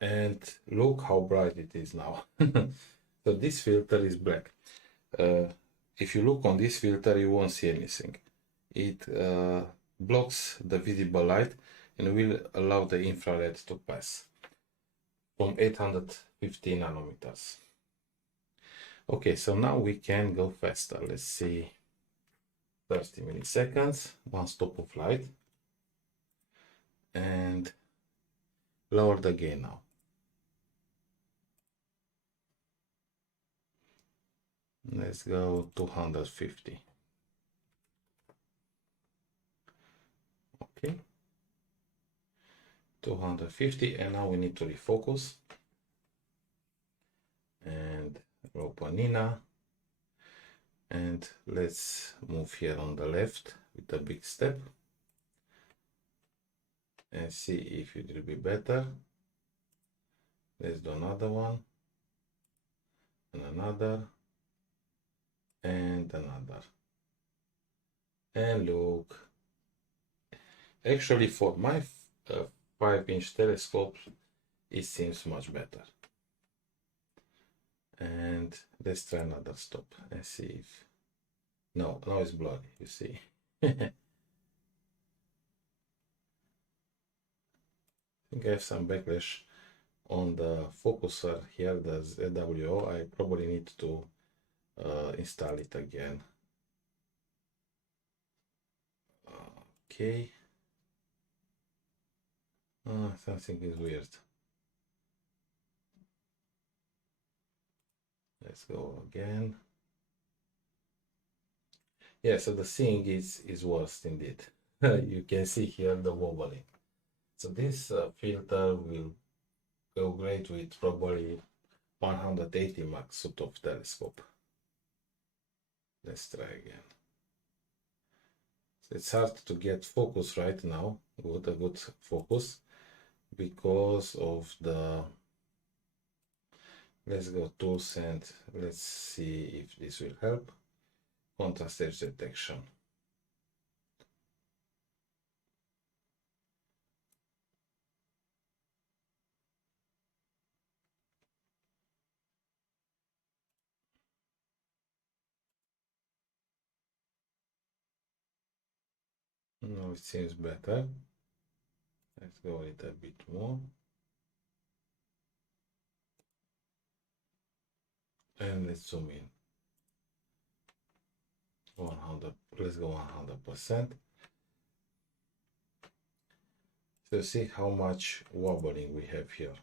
and look how bright it is now. So this filter is black. If you look on this filter, you won't see anything. It blocks the visible light and will allow the infrared to pass from 850 nanometers. Okay, so now we can go faster. Let's see, 30 milliseconds, one stop of light, and lower the gain now. Let's go 250. Okay, 250, and now we need to refocus and open Nina, and let's move here on the left with a big step and see if it will be better. Let's do another one and another and another, and look, actually for my 5-inch telescope it seems much better. And let's try another stop and see if now it's blurry, you see. I think I have some backlash on the focuser here, the ZWO. I probably need to install it again. Okay. Something is weird. Let's go again. Yeah, so the seeing is worse indeed. You can see here the wobbling. So this filter will go great with probably 180 Maksutov Telescope. Let's try again. So it's hard to get focus right now, a good focus, because of the, let's go tools and let's see if this will help. Contrast edge detection. Now it seems better. Let's go a little bit more. And let's zoom in. 100, let's go 100%. So see how much wobbling we have here.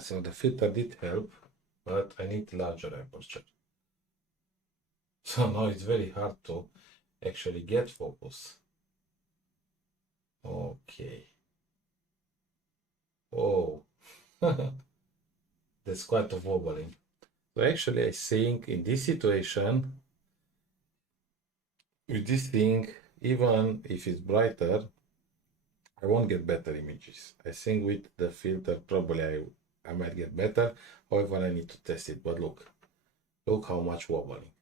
So the filter did help, but I need larger aperture. So now it's very hard to actually get focus. Okay. Oh, that's quite a wobbling. So actually I think in this situation, with this thing, even if it's brighter, I won't get better images. I think with the filter probably I might get better. However, I need to test it. But look how much wobbling.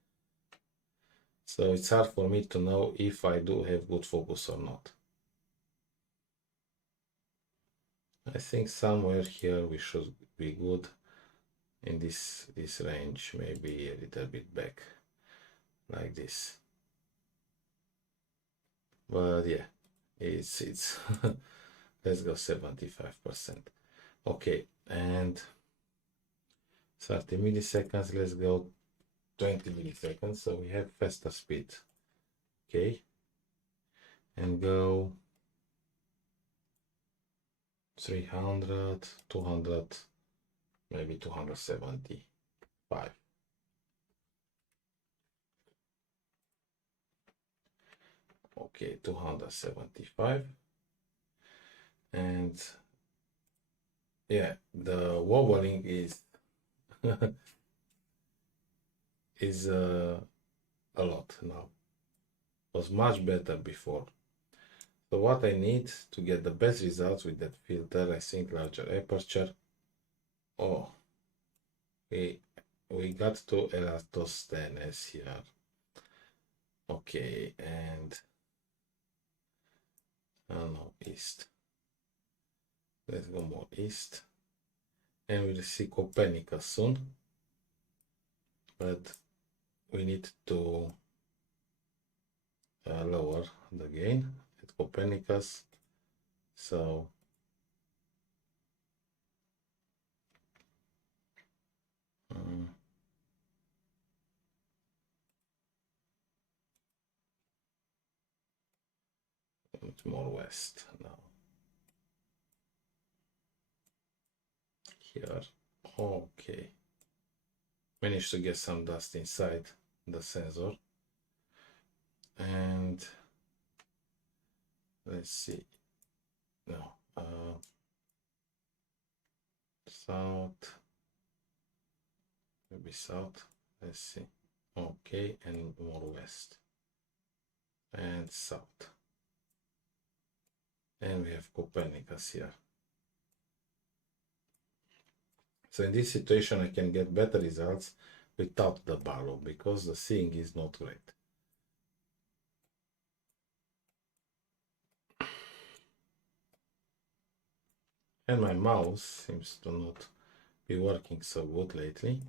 So it's hard for me to know if I do have good focus or not. I think somewhere here we should be good in this range, maybe a little bit back like this. But yeah, it's let's go 75%. Okay, and 30 milliseconds, let's go 20 milliseconds, so we have faster speed. Okay, and go 300, 200, maybe 275. Okay, 275. And yeah, the wobbling is is a lot now. It was much better before. So what I need to get the best results with that filter, I think larger aperture. Oh, we got to Eratosthenes here. Okay, and No, east. Let's go more east. And we'll see Copernicus soon. But we need to lower the gain at Copernicus. So it's more west now. Here, okay. Managed to get some dust inside the sensor. And let's see. No, south, maybe south. Let's see. Okay, and more west and south. And we have Copernicus here. So in this situation, I can get better results without the barlow because the seeing is not great. And my mouse seems to not be working so good lately.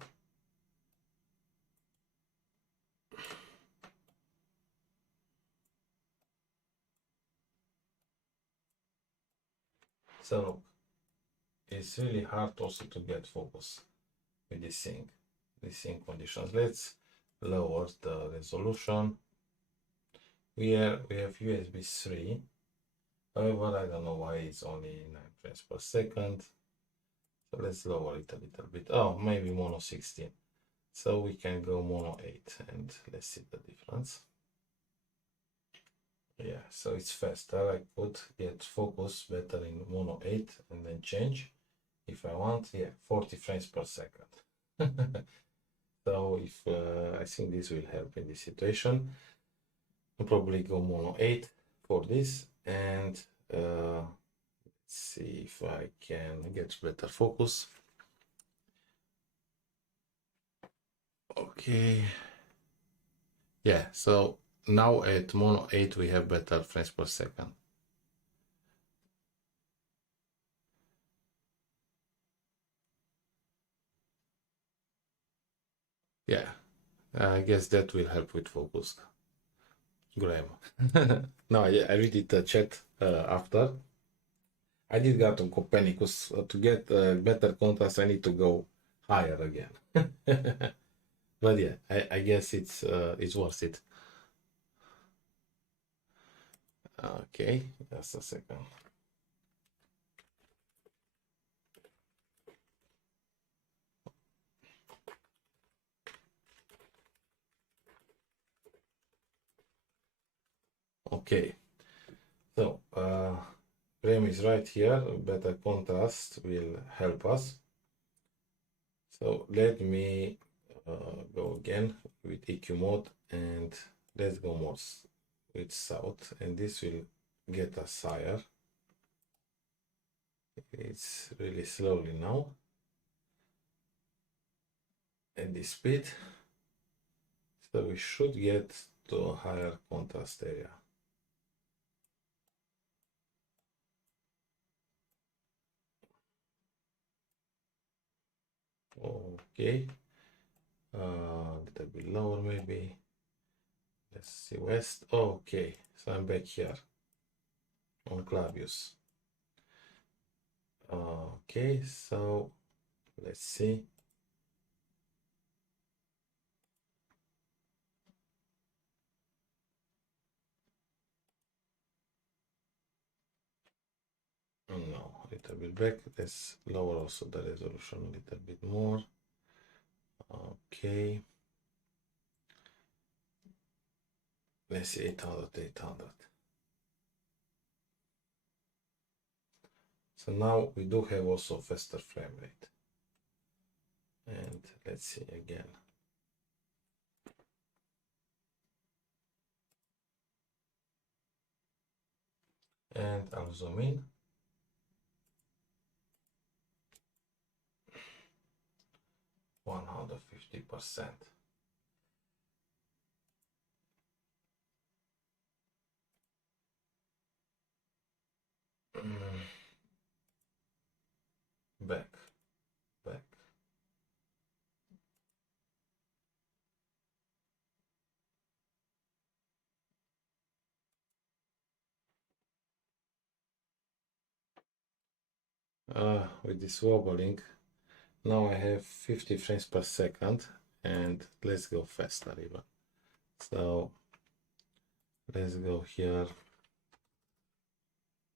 So look, it's really hard also to get focus with this thing, conditions. Let's lower the resolution. We have USB 3. However, I don't know why it's only 9 frames per second. So let's lower it a little bit. Oh, maybe Mono 16. So we can go Mono 8 and let's see the difference. Yeah, so it's faster. I could get focus better in Mono 8 and then change if I want. Yeah, 40 frames per second. So if I think this will help in this situation. I'll probably go Mono 8 for this, and let's see if I can get better focus. Okay. Yeah, so now at Mono 8 we have better frames per second. Yeah, I guess that will help with focus. Graham. No, I read it chat after. I did get on Copernicus. To get better contrast, I need to go higher again. But yeah, I guess it's worth it. Okay, just a second. Okay, so frame is right here. Better contrast will help us. So let me go again with EQ mode, and let's go more with south, and this will get us higher. It's really slowly now at this speed, so we should get to a higher contrast area. Okay, a little bit lower maybe. Let's see west. Okay, so I'm back here on Clavius. Okay, so let's see. No, a little bit back. Let's lower also the resolution a little bit more. Okay. Let's see 800. So now we do have also faster frame rate. And let's see again. And I'll zoom in. %150%. with this wobbling. Now I have 50 frames per second, and let's go faster even. So let's go here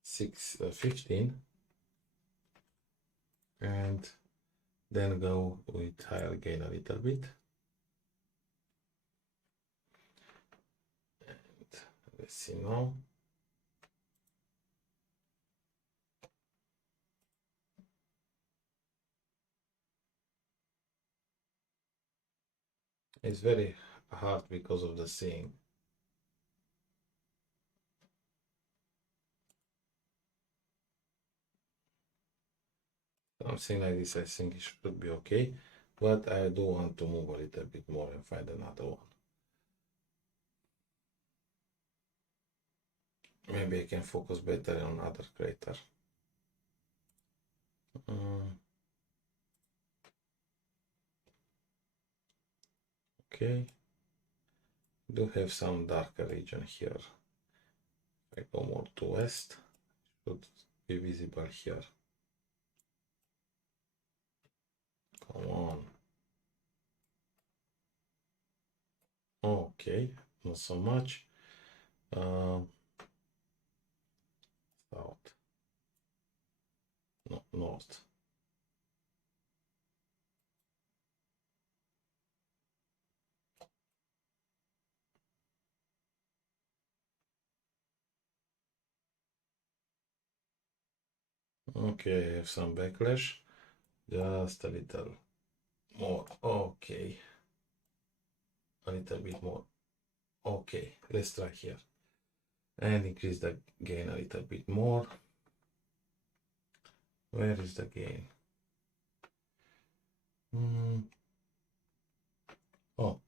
15, and then go with higher gain a little bit. And let's see now. It's very hard because of the seeing. Something like this, I think it should be okay, but I do want to move a little bit more and find another one. Maybe I can focus better on other crater. Okay, do have some darker region here. If I go more to west, it should be visible here. Come on. Okay, not so much. South. No, north. Okay, I have some backlash. Just a little more. Okay. A little bit more. Okay, let's try here. And increase the gain a little bit more. Where is the gain? Oh.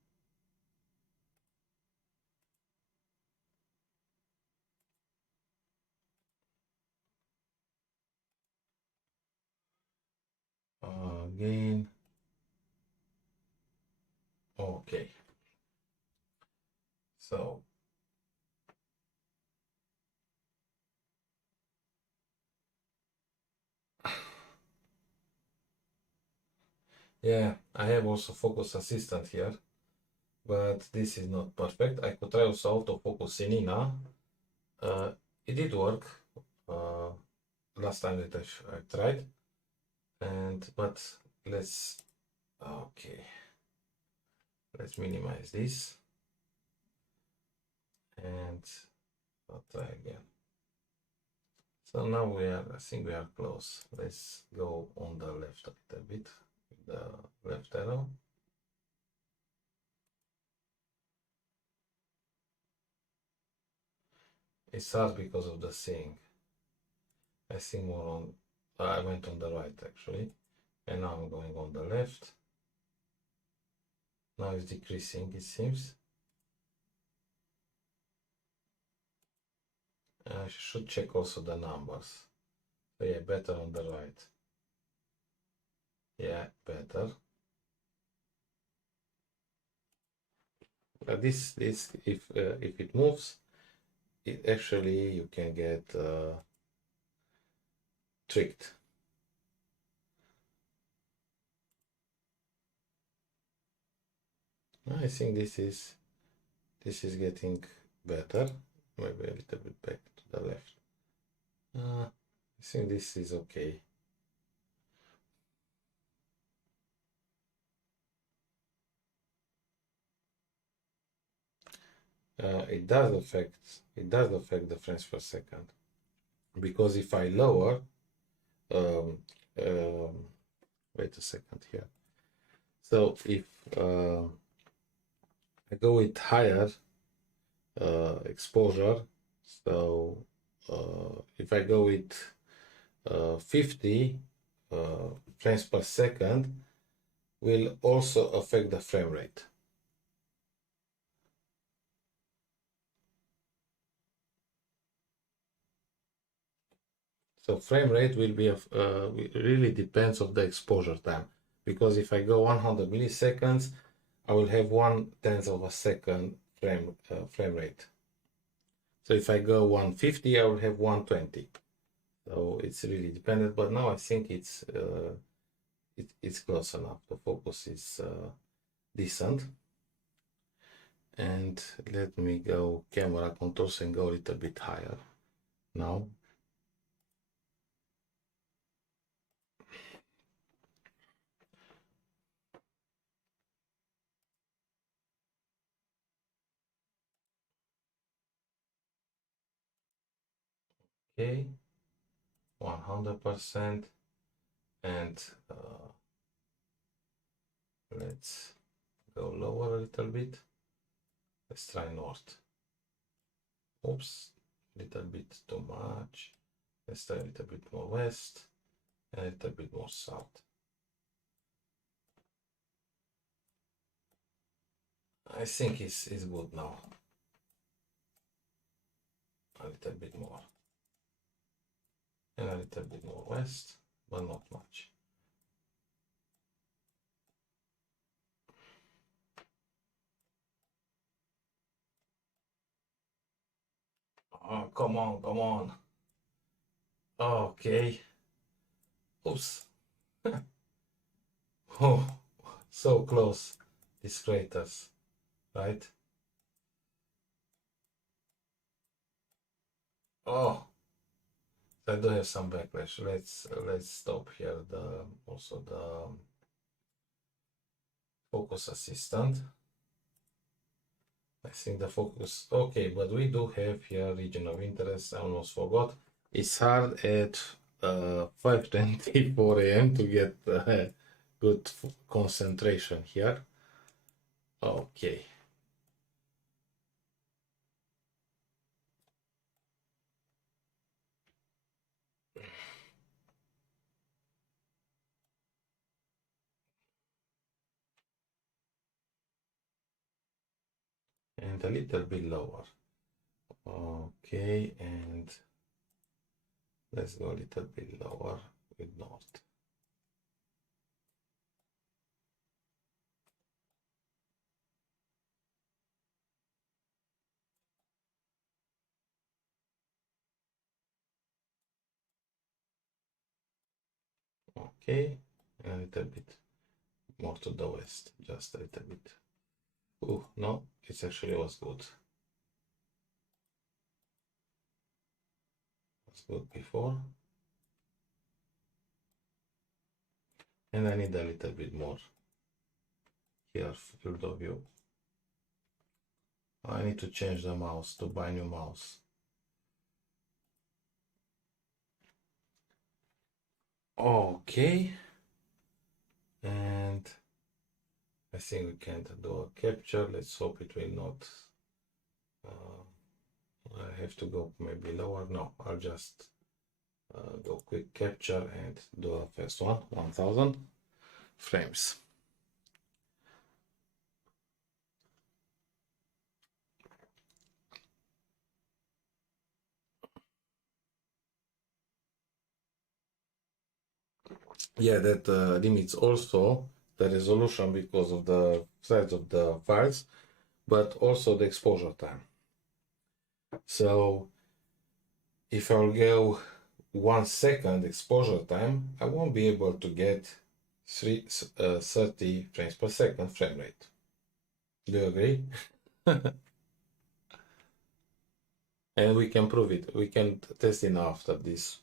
Gain. Okay. So yeah, I have also focus assistant here, but this is not perfect. I could try also autofocus in INA. It did work last time that I tried, but let's minimize this, and I'll try again. So now I think we are close. Let's go on the left a little bit with the left arrow. It's hard because of the seeing. I think more on, I went on the right actually, and now I'm going on the left. Now it's decreasing, it seems. I should check also the numbers. So yeah, better on the right. Yeah, better. But this if it moves, it actually you can get tricked. I think this is getting better. Maybe a little bit back to the left. I think this is okay. It does affect the frames per second, because if I lower, wait a second here. So if I go with higher exposure, so if I go with 50 frames per second, will also affect the frame rate. So frame rate will be really depends of the exposure time, because if I go 100 milliseconds, I will have 1/10 of a second frame rate. So if I go 150, I will have 120. So it's really dependent, but now I think it's close enough. The focus is decent. And let me go camera controls and go a little bit higher now. Okay, 100%, and let's go lower a little bit. Let's try north. Oops, a little bit too much. Let's try a little bit more west and a little bit more south. I think it's good now. A little bit more. And a little bit more west, but not much. Oh, come on, come on. Okay. Oops. Oh, so close, these craters, right? Oh, I do have some backlash. Let's stop here. Also the focus assistant. I think the focus, okay, but we do have here region of interest. I almost forgot. It's hard at 5:24 a.m. to get good concentration here. Okay. And a little bit lower. Okay, and let's go a little bit lower with north. Okay, and a little bit more to the west, just a little bit. Oh, no, it actually was good. It was good before. And I need a little bit more here, field of view. I need to change the mouse, to buy new mouse. Okay. And I think we can do a capture. Let's hope it will not. I have to go maybe lower. No, I'll just go quick capture and do a first one, 1000 frames. Yeah, that limits also the resolution because of the size of the files, but also the exposure time. So if I'll go 1 second exposure time, I won't be able to get 30 frames per second frame rate. Do you agree? And we can prove it. We can test it after this.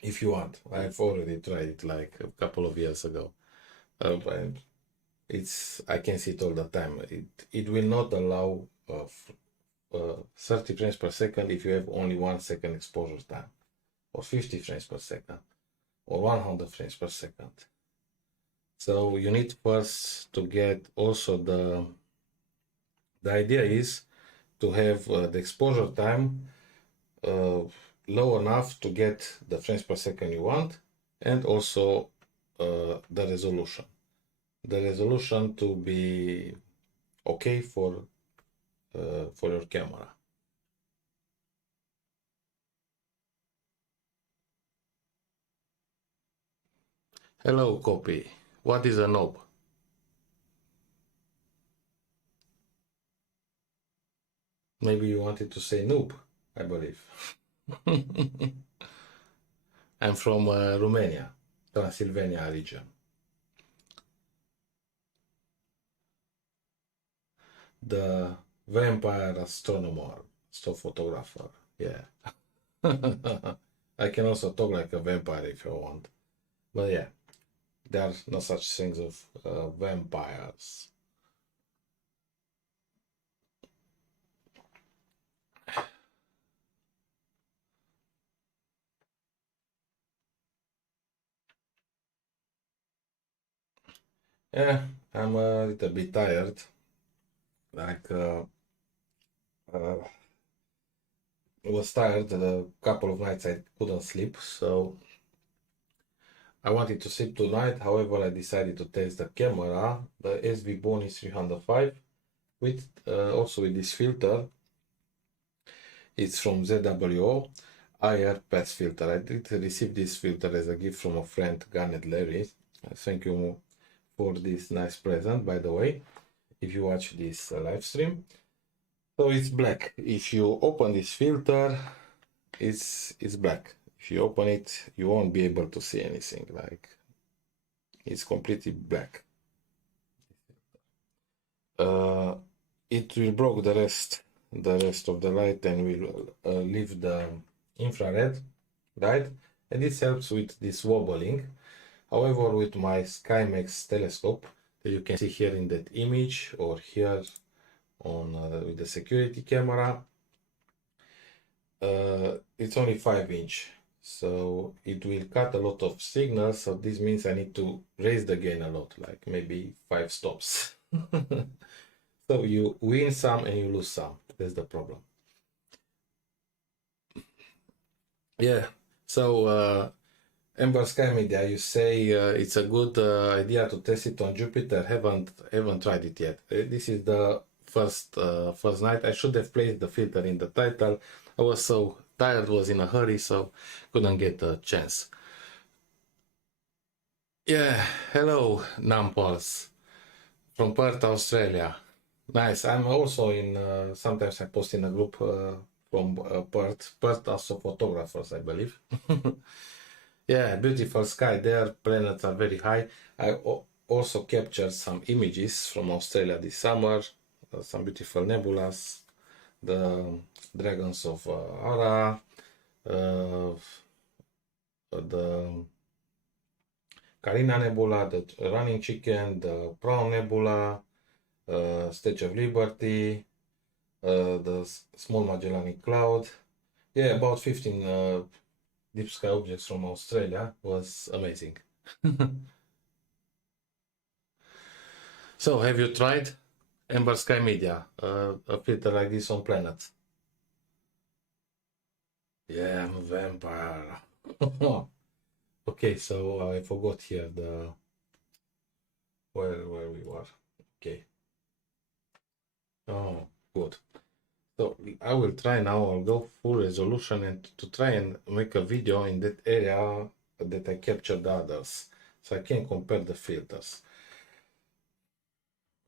If you want. I've already tried it like a couple of years ago. And I can see it all the time. It will not allow 30 frames per second if you have only 1 second exposure time, or 50 frames per second, or 100 frames per second. So you need first to get also the idea is to have the exposure time low enough to get the frames per second you want, and also the resolution. The resolution to be okay for your camera. Hello, copy. What is a knob? Maybe you wanted to say noob, I believe. I'm from Romania, Transylvania region. The vampire astronomer, astrophotographer, yeah. I can also talk like a vampire if I want. But yeah, there are no such things of vampires. Yeah, I'm a little bit tired. Like, I was tired. A couple of nights I couldn't sleep, so I wanted to sleep tonight. However, I decided to test the camera, the Svbony Sv305, with also with this filter. It's from ZWO IR patch filter. I did receive this filter as a gift from a friend, Garnet Larry. Thank you for this nice present, by the way, if you watch this live stream. So it's black. If you open this filter, it's black. If you open it, you won't be able to see anything. Like, it's completely black. It will block the rest of the light and will leave the infrared light, and this helps with this wobbling. However, with my SkyMax telescope that you can see here in that image, or here on with the security camera, it's only 5-inch, so it will cut a lot of signals. So this means I need to raise the gain a lot, like maybe 5 stops. So you win some and you lose some. That's the problem. Yeah. So Ember Sky Media, you say it's a good idea to test it on Jupiter. Haven't tried it yet. This is the first night. I should have placed the filter in the title. I was so tired, was in a hurry, so couldn't get a chance. Yeah, hello Nampals from Perth, Australia. Nice. I'm also in. Sometimes I post in a group from Perth Astrophotographers, I believe. Yeah, beautiful sky there. Planets are very high. I also captured some images from Australia this summer. Some beautiful nebulas, the dragons of Ara, the Carina Nebula, the running chicken, the prawn nebula, Statue of Liberty, the small Magellanic Cloud. Yeah, about 15 deep sky objects from Australia. Was amazing. So, have you tried Ember Sky Media, a filter like this on planets? Yeah, I'm a vampire. Okay, so I forgot here the where we were. Okay. Oh, good. So I will try now. I'll go full resolution and to try and make a video in that area that I captured others, so I can compare the filters.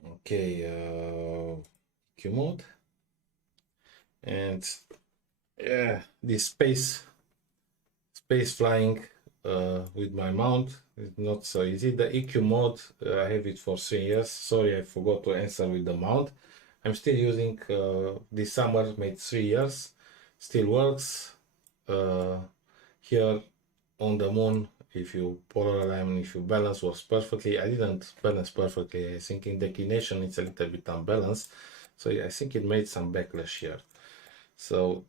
Okay, Q mode, and yeah, this space flying with my mount is not so easy. The EQ mode, I have it for 3 years. Sorry, I forgot to answer with the mount. I'm still using this summer, made 3 years, still works. Here on the moon, if you polar align, if you balance, works perfectly. I didn't balance perfectly. I think in declination it's a little bit unbalanced, so I think it made some backlash here. So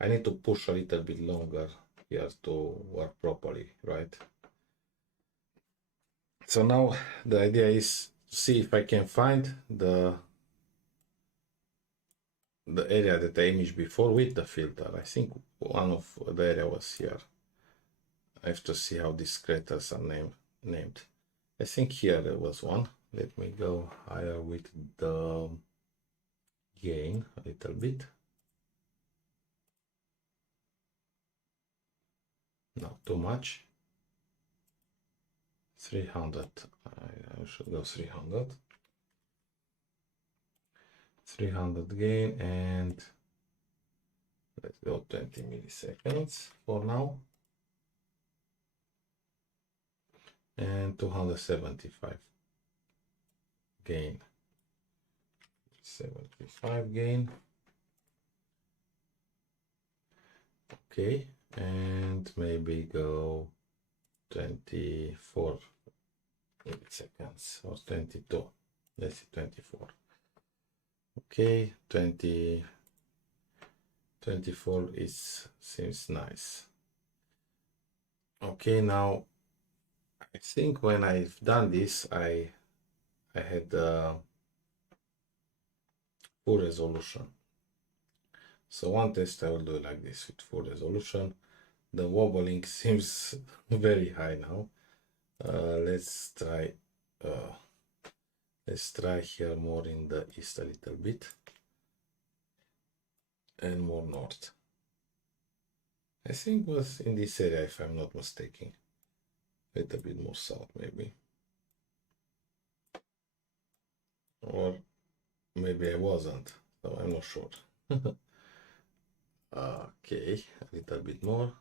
I need to push a little bit longer here to work properly, right? So now the idea is to see if I can find the area that I imaged before with the filter. I think one of the area was here. I have to see how these craters are named. I think here there was one. Let me go higher with the gain a little bit. Not too much. 300. I should go 300. 300 gain, and Let's go 20 milliseconds for now. And 275 gain. 75 gain. Okay, and maybe go 24 milliseconds or 22. Let's see, 24. Okay, 24 seems nice. Okay, now I think when I've done this, I had full resolution. So one test I will do like this with full resolution. The wobbling seems very high now. Let's try here more in the east a little bit and more north. I think it was in this area, if I'm not mistaken. A little bit more south maybe, or maybe I wasn't, so I'm not sure. Okay, a little bit more.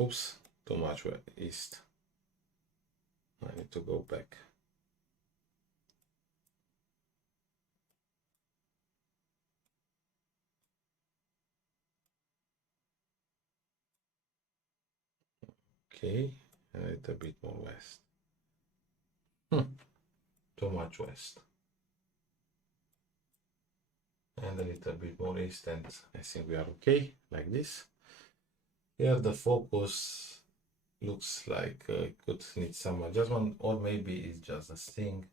Oops, too much east. I need to go back. Okay, a little bit more west. Too much west. And a little bit more east, and I think we are okay, like this. Here the focus looks like it could need some adjustment, or maybe it's just a thing.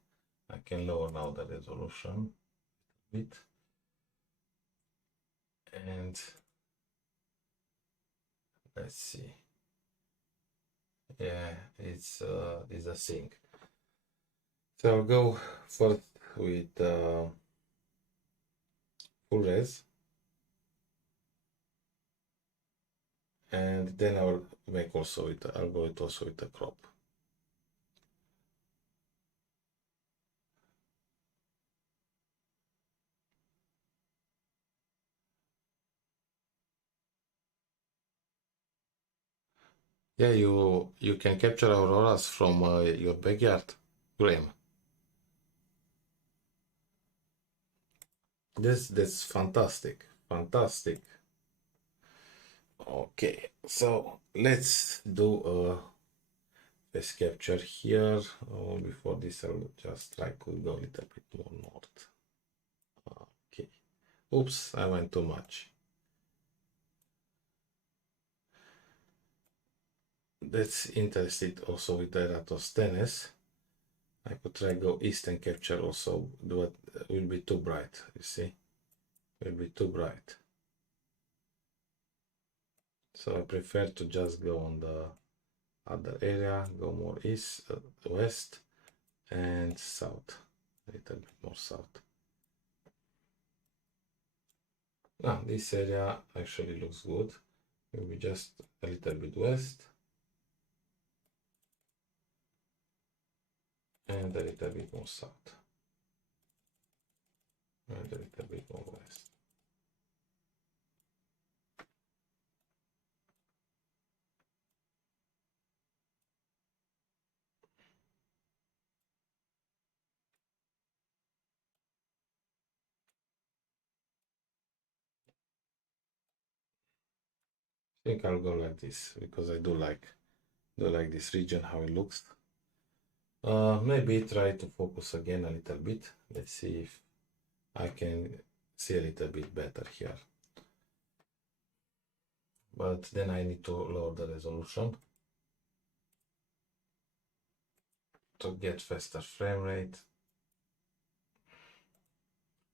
I can lower now the resolution a bit. And let's see. Yeah, it's a thing. So I'll go first with full res, and then I'll make also I'll go also with the crop. Yeah, you can capture auroras from your backyard, Graham. That's fantastic, fantastic. Okay, so let's do a face capture here. Oh, before this, I'll just try to go a little bit more north. Okay. Oops, I went too much. That's interesting also with the Eratosthenes. I could try go east and capture also, but it will be too bright, you see? It will be too bright. So I prefer to just go on the other area, go more east, west, and south, a little bit more south. Now this area actually looks good. Maybe just a little bit west, and a little bit more south, and a little bit more west. I think I'll go like this because I do like this region, how it looks. Maybe try to focus again a little bit. Let's see if I can see a little bit better here. But then I need to lower the resolution to get faster frame rate.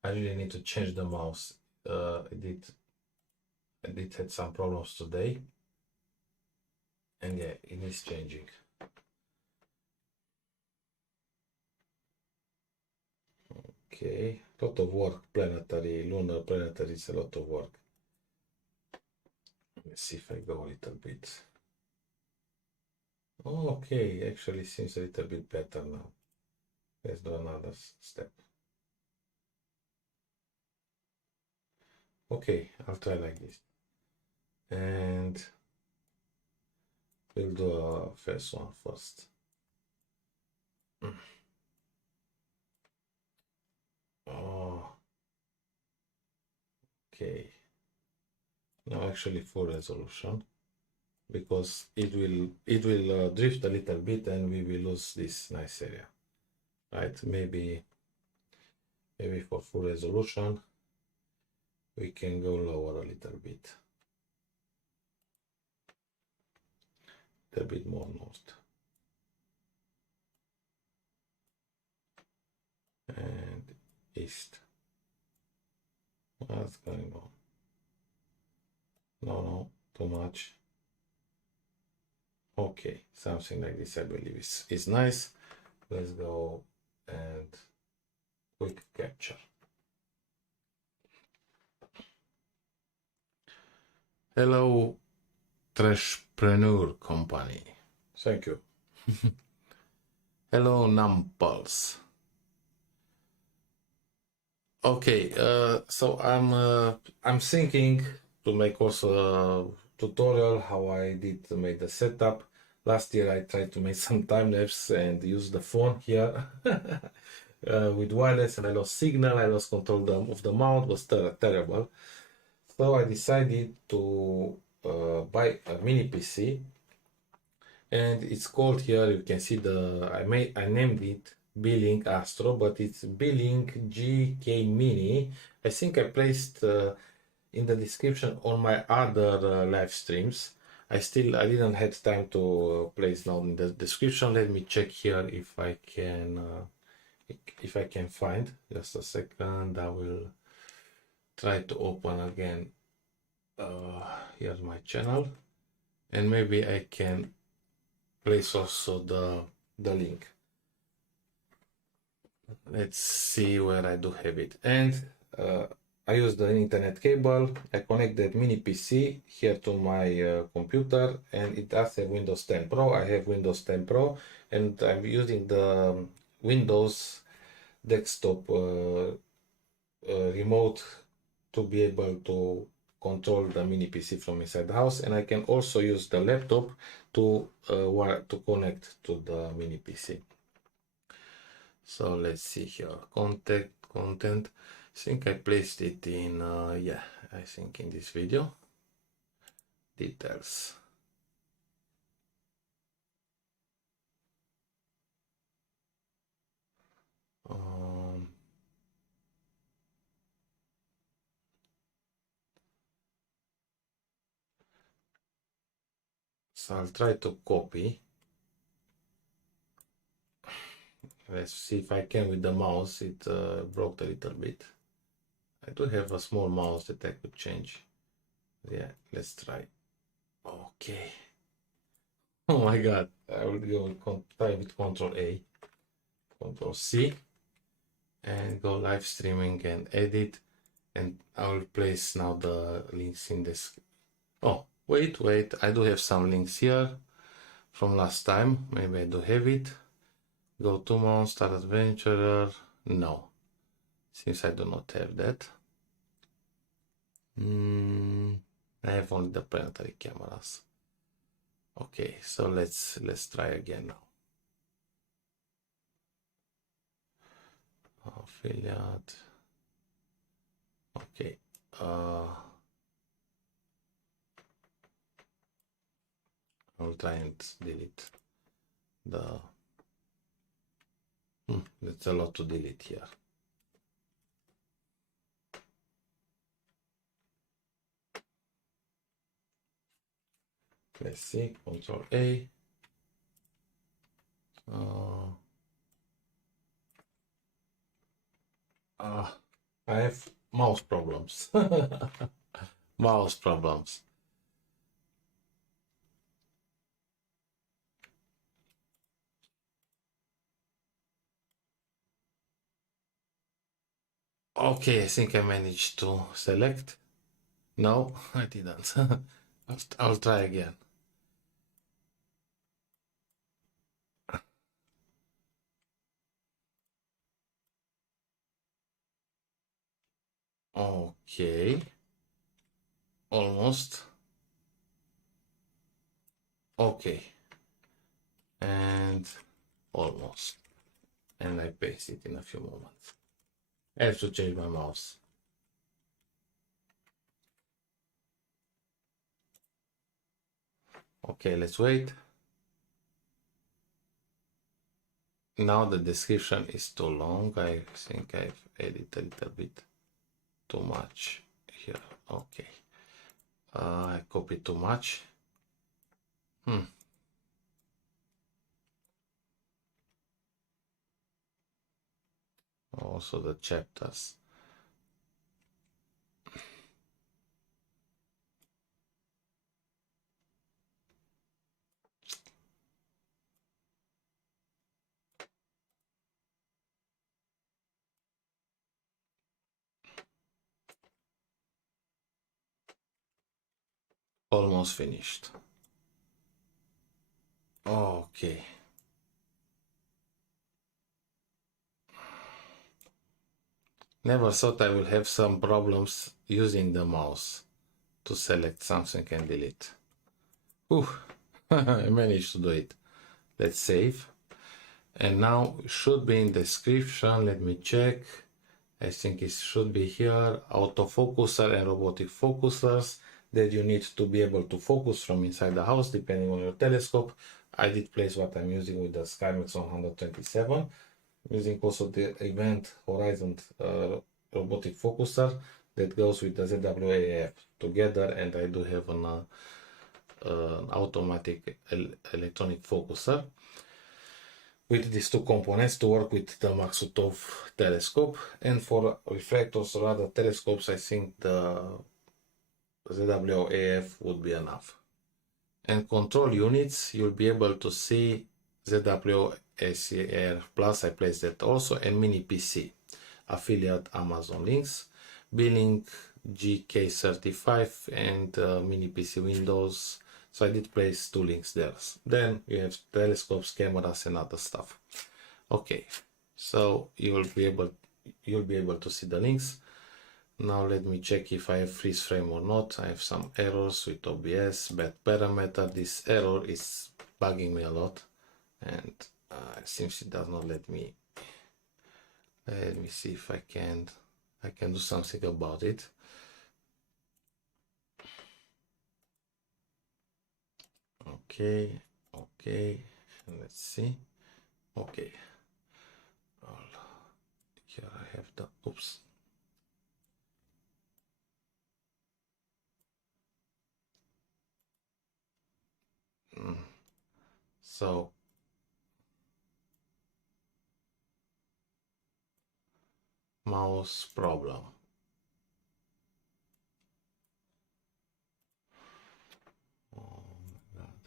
I really need to change the mouse. I did had some problems today, and yeah, it is changing. Okay, a lot of work. Lunar planetary is a lot of work. Let's see if I go a little bit. Oh, okay, actually seems a little bit better now. Let's do another step. Okay, I'll try like this. And we'll do a first one first. Oh, okay. Now actually full resolution, because it will drift a little bit and we will lose this nice area, right? Maybe for full resolution we can go lower a little bit more north. And east. What's going on? No, too much. Okay, something like this I believe is nice. Let's go and quick capture. Hello, Trashpreneur company. Thank you. Hello, numpulse. Okay, so I'm thinking to make also a tutorial how I did to make the setup. Last year I tried to make some time lapse and use the phone here with wireless, and I lost signal, I lost control of the mount, was terrible. So I decided to buy a mini PC, and it's called here, you can see I named it Beelink Astro, but it's Beelink GK Mini. I think I placed in the description on my other live streams. I didn't have time to place now in the description. Let me check here if I can find. Just a second. I will try to open again. Here's my channel, and maybe I can place also the link. Let's see where I do have it. And I use the internet cable. I connect that mini PC here to my computer, and it does have Windows 10 Pro. I have Windows 10 Pro, and I'm using the Windows desktop remote to be able to control the mini PC from inside the house, and I can also use the laptop to connect to the mini PC. So let's see here, content. I think I placed it in, yeah, I think in this video. Details. So I'll try to copy. Let's see if I can with the mouse. It broke a little bit. I do have a small mouse that I could change. Yeah, let's try. Okay. Oh my god. I will go try with Control A, Control C, and go live streaming and edit. And I will place now the links in this. Oh, wait, I do have some links here from last time. Maybe I do have it. Go to Mon, Start Adventurer. No, since I do not have that. I have only the Planetary Cameras. Okay, so let's try again now. Affiliate. Okay. I'll try and delete the. That's a lot to delete here. Let's see, Control A. I have mouse problems. Mouse problems. Okay, I think I managed to select. No, I didn't. I'll try again. Okay, almost. Okay, and almost, and I paste it in a few moments. I have to change my mouse. Okay, let's wait. Now the description is too long. I think I've added a little bit too much here. Okay, I copied too much. Also the chapters. Almost finished. Okay. Never thought I will have some problems using the mouse to select something and delete. Ooh, I managed to do it. Let's save. And now it should be in description. Let me check. I think it should be here. Autofocuser and robotic focusers that you need to be able to focus from inside the house depending on your telescope. I did place what I'm using with the SkyMax 127. Using also the Event Horizon robotic focuser that goes with the ZWO together, and I do have an automatic electronic focuser with these two components to work with the Maksutov telescope. And for reflectors or other telescopes, I think the ZWO would be enough. And control units, you'll be able to see ZWO ASIAIR Plus, I placed that also, and Mini PC, affiliate Amazon links, Beelink GK35 and Mini PC Windows. So I did place 2 links there. Then you have telescopes, cameras, and other stuff. Okay, so you'll be able to see the links. Now let me check if I have freeze frame or not. I have some errors with OBS, bad parameter. This error is bugging me a lot, and it seems it does not let me. Let me see if I can do something about it. Okay, and let's see. Okay, here I have the oops. So mouse problem. Oh my God.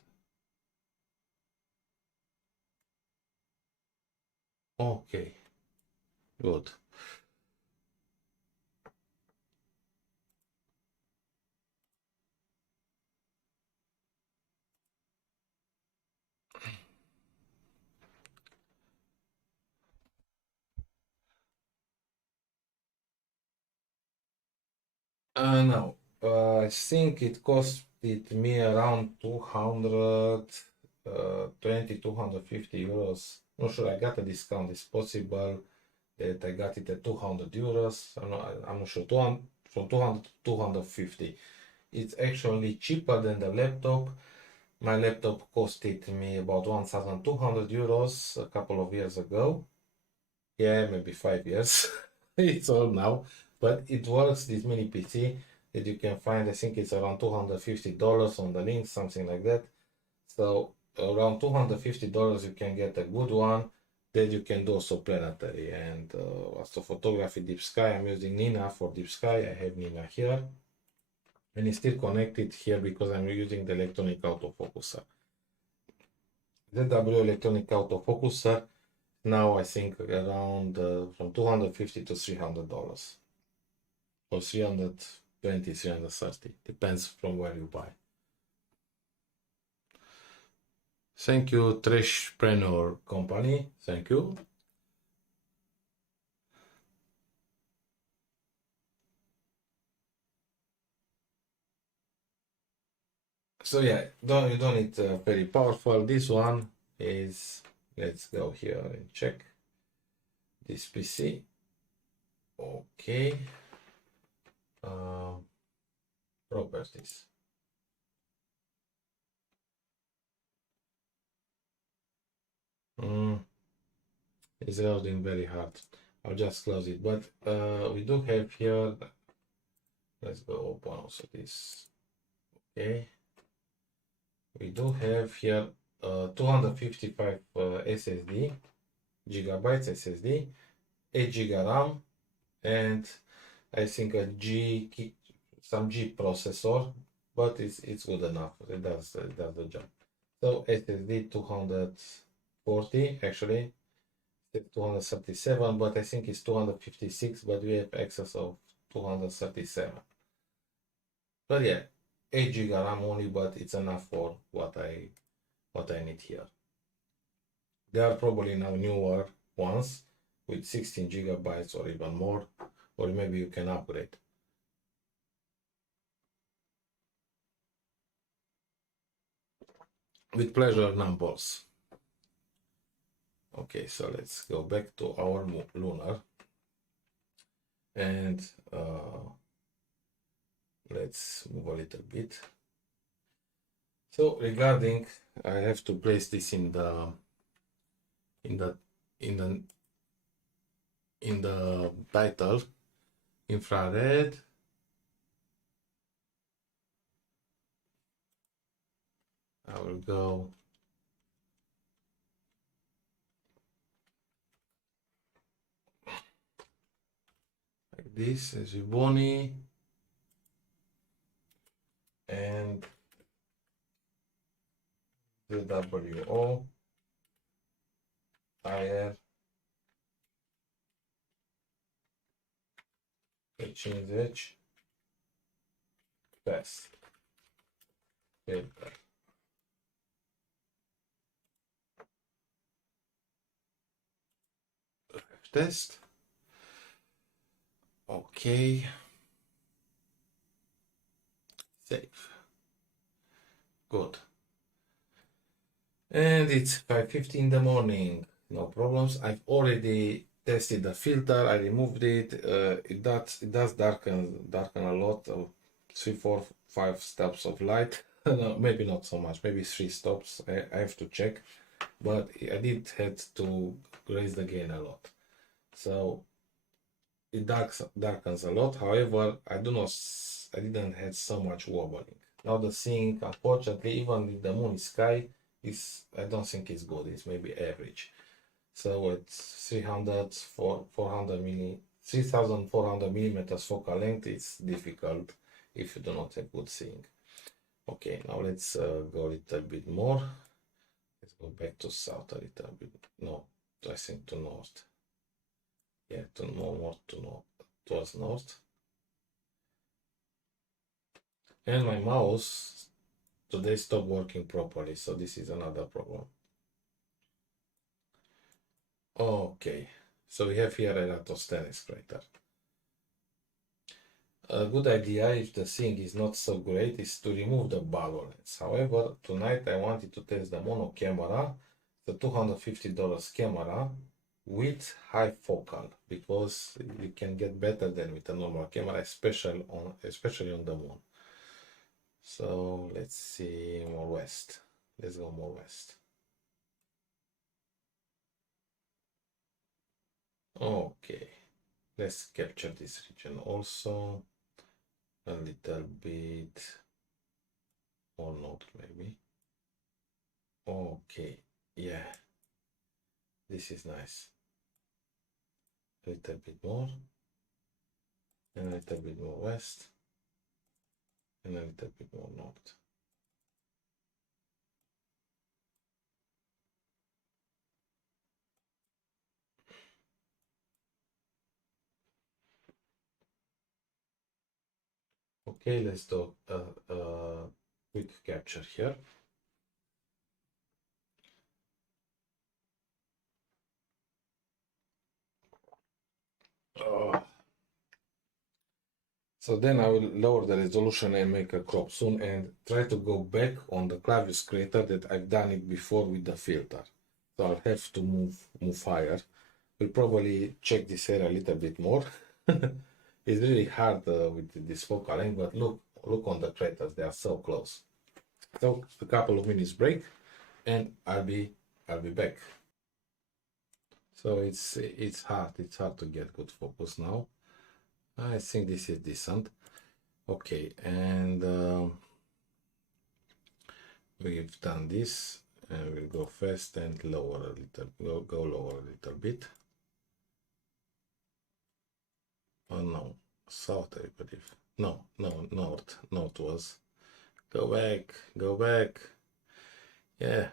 Okay, good. No, I think it costed me around 220, 250 euros. Not sure, I got a discount. It's possible that I got it at 200 euros. I'm not sure, 200, from 200 to 250. It's actually cheaper than the laptop. My laptop costed me about 1,200 euros a couple of years ago. Yeah, maybe 5 years. It's old now, but it works. This mini PC that you can find, I think it's around $250 on the link, something like that. So around $250 you can get a good one that you can do also planetary and astrophotography, deep sky. I'm using Nina for deep sky. I have Nina here, and it's still connected here because I'm using the electronic autofocuser. ZWO electronic autofocuser. Now I think around from $250 to $300 or 320, 330, depends from where you buy. Thank you, Trashpreneur company. Thank you. So yeah, you don't need very powerful. This one is, let's go here and check this PC. Okay. Properties. It's loading very hard. I'll just close it. But we do have here, let's go open also this. Okay. We do have here 255 SSD, gigabytes SSD, 8 GB RAM, and I think some G processor, but it's good enough. It does the job. So SSD 240 actually, 237, but I think it's 256, but we have excess of 237. But yeah, 8 GB RAM only, but it's enough for what I need here. There are probably now newer ones with 16 gigabytes or even more, or maybe you can upgrade. With pleasure, numbers. Okay, so let's go back to our Lunar and let's move a little bit. So regarding, I have to place this in the title, infrared. I will go like this, Svbony, and ZWO IR change test filter. Test. Okay. Save. Good. And it's 5:50 in the morning. No problems. I've already tested the filter. I removed it. It does darken a lot. 3, 4, 5 steps of light. No, maybe not so much. Maybe 3 stops. I have to check. But I did had to raise the gain a lot. So it darkens a lot. However, I didn't have so much wobbling. Now the sync, unfortunately, even with the moon sky, I don't think it's good. It's maybe average. So it's 3,400 millimeters focal length. It's difficult if you do not have good sync. Okay, now let's go a little bit more. Let's go back to south a little bit. No, I think to north. Yeah, more to north, towards north. And my mouse today stopped working properly, so this is another problem. Okay, so we have here Eratosthenes crater. A good idea, if the thing is not so great, is to remove the barlow lens. However, tonight I wanted to test the Mono camera, the $250 camera with high focal, because you can get better than with a normal camera, especially on the moon. So let's see, more west. Let's go more west. Okay, let's capture this region also a little bit more north maybe. Okay, yeah, this is nice. A little bit more, and a little bit more west, and a little bit more north. Okay, let's do a quick capture here. Oh. So then I will lower the resolution and make a crop soon and try to go back on the Clavius crater that I've done it before with the filter. So I'll have to move higher. We'll probably check this area a little bit more. It's really hard with this focal length, but look on the craters, they are so close. So a couple of minutes break and I'll be back. So it's hard to get good focus now. I think this is decent. Okay, and we've done this, and we'll go fast and lower a little, go lower a little bit. Oh no, south I believe. No, north was. Go back. Yeah.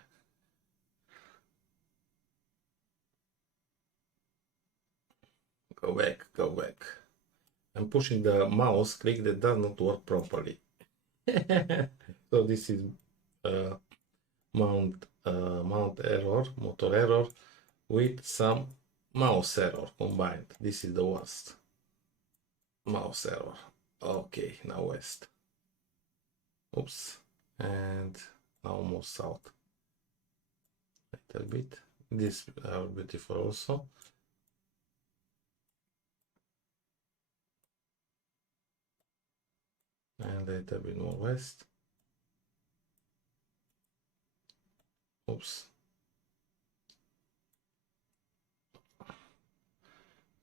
Go back. I'm pushing the mouse click that does not work properly. So this is mount error, motor error with some mouse error combined. This is the worst. Mouse error. Okay, now west. Oops. And now move south. A little bit. This are beautiful also. And a little bit more west. Oops.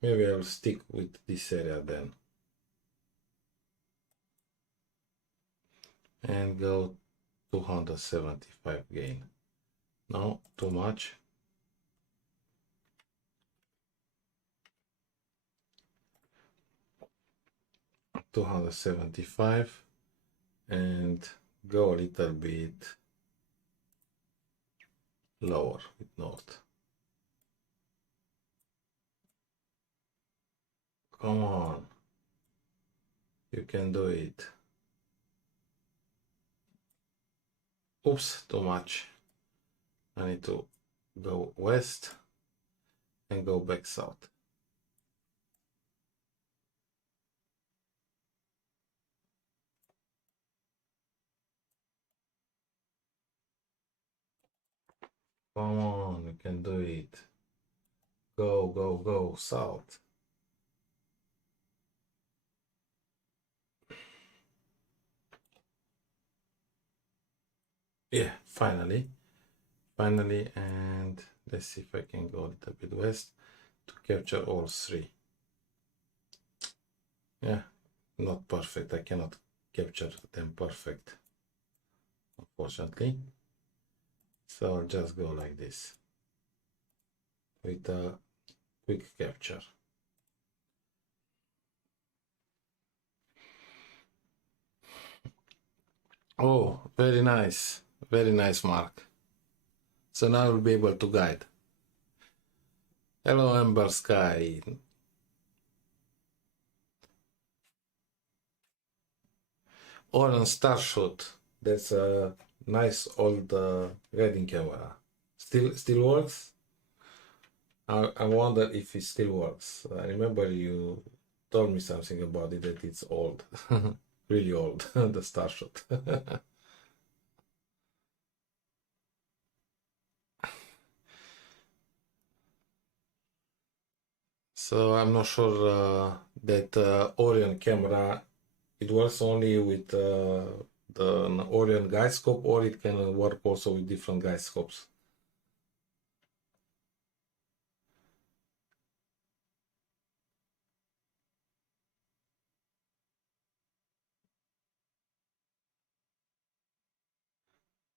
Maybe I'll stick with this area then. And go 275 gain. No, too much. $275 and go a little bit lower with north. Come on, you can do it. Oops, too much. I need to go west and go back south. Come on, you can do it. Go south. Yeah, finally, and let's see if I can go a little bit west to capture all three. Yeah, not perfect. I cannot capture them perfect, unfortunately. So I'll just go like this with a quick capture. Oh, very nice mark. So now I'll be able to guide. Hello, Amber Sky. Oran Starshot. That's a nice old reading camera. Still works? I wonder if it still works. I remember you told me something about it, that it's old. Really old, the Starshot. So I'm not sure that Orion camera, it works only with the Orion guide scope, or it can work also with different guide scopes.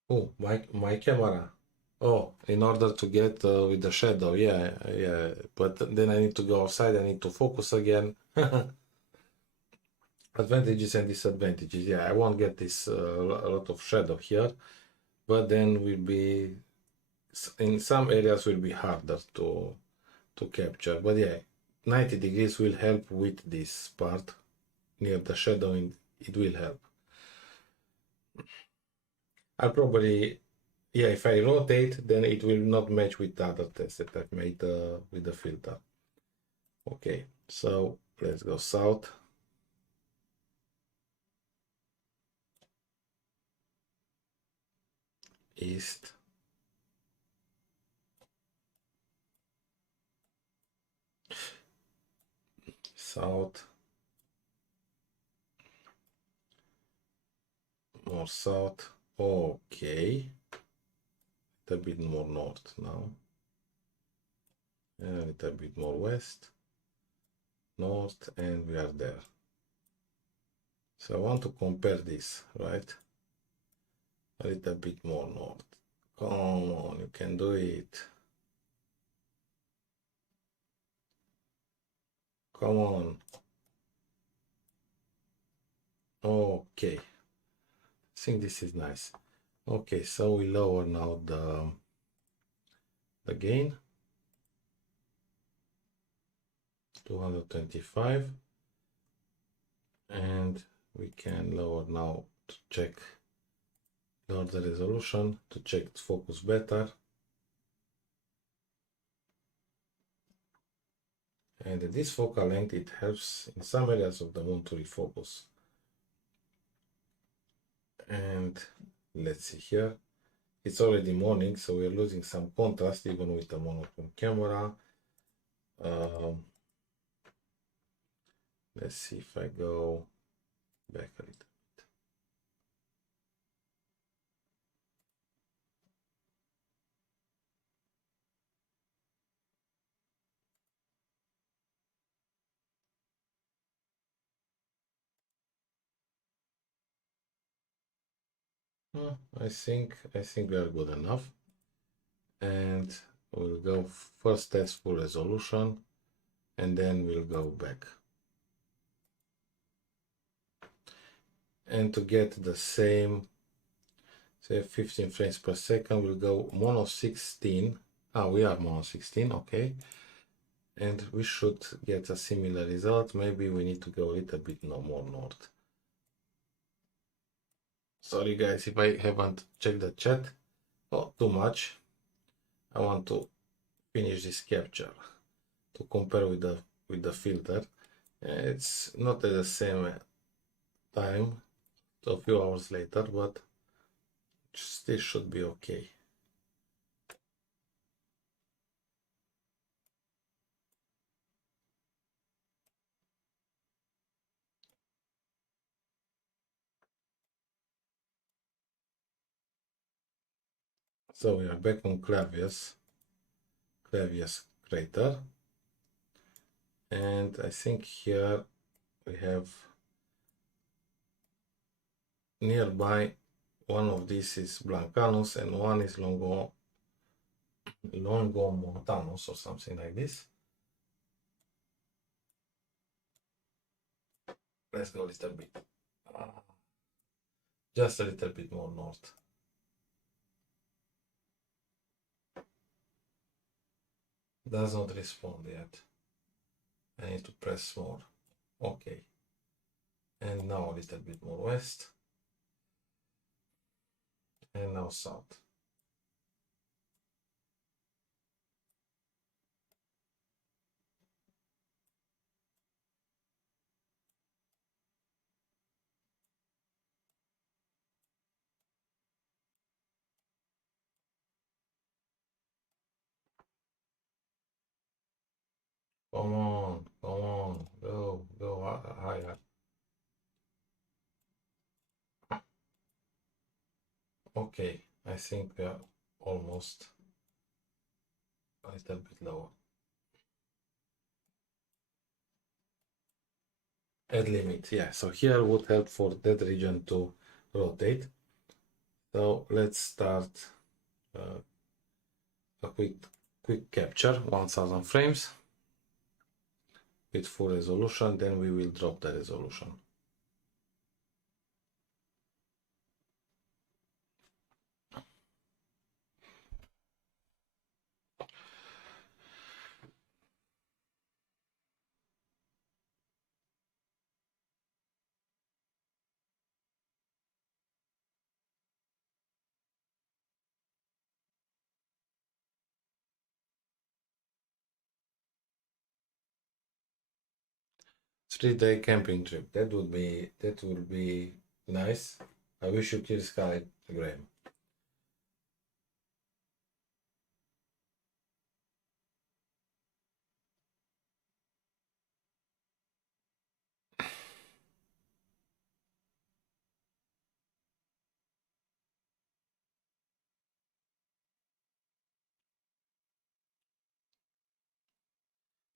Oh, my camera. Oh, in order to get with the shadow, yeah. But then I need to go outside, I need to focus again. Advantages and disadvantages. Yeah, I won't get this a lot of shadow here, but then will be, in some areas will be harder to capture. But yeah, 90 degrees will help with this part near the shadowing. It will help. I'll probably, yeah, if I rotate, then it will not match with the other tests that I've made with the filter. Okay, so let's go south. east, south, more south, okay, a bit more north now, and a little bit more west, north, and we are there. So I want to compare this, right? A little bit more north. Come on, you can do it. Come on. Okay. I think this is nice. Okay, so we lower now the gain. 225. And we can lower now to check, lower the resolution to check the focus better. And this focal length, it helps in some areas of the moon to refocus. And let's see here, it's already morning, so we're losing some contrast even with the monochrome camera. Let's see if I go back a little bit. I think we are good enough. And we'll go first test full resolution, and then we'll go back. And to get the same, say 15 frames per second, we'll go mono 16. We are mono 16, okay. And we should get a similar result. Maybe we need to go a little bit more north. Sorry guys if I haven't checked the chat. Oh, too much. I want to finish this capture to compare with the filter. It's not at the same time, so a few hours later, but this should be okay. So we are back on Clavius crater, and I think here we have nearby, one of these is Blancanus and one is Longomontanus or something like this. Let's go a little bit, just a little bit more north. Does not respond yet. I need to press more. Okay. And now a little bit more west. And now south. Come on, go higher. Okay, I think we are almost a little bit lower. Add limit, yeah, so here would help for that region to rotate. So let's start a quick capture, 1000 frames with full resolution, then we will drop the resolution. Three-day camping trip. That will be nice. I wish you kill Skywatcher.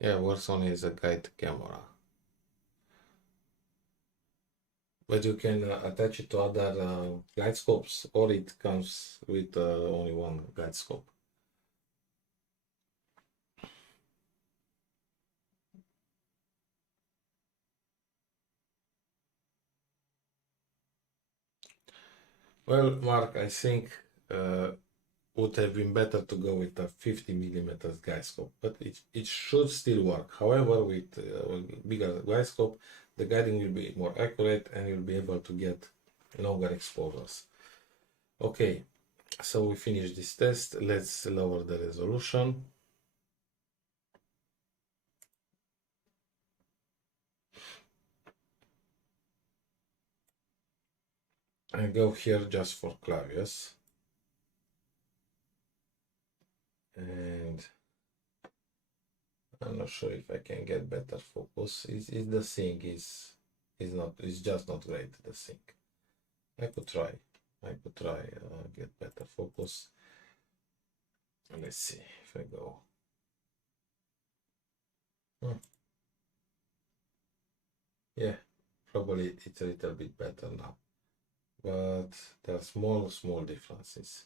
Yeah, works only as a guide camera. But you can attach it to other guide scopes, or it comes with only one guide scope. Well, Mark, I think would have been better to go with a 50mm guide scope, but it should still work. However, with bigger guide scope, the guiding will be more accurate and you'll be able to get longer exposures. Okay, so we finished this test. Let's lower the resolution. I go here just for clavius. And I'm not sure if I can get better focus. The sync is just not great, the sync. I could try get better focus. Let's see if I go. Yeah, probably it's a little bit better now, but there are small differences.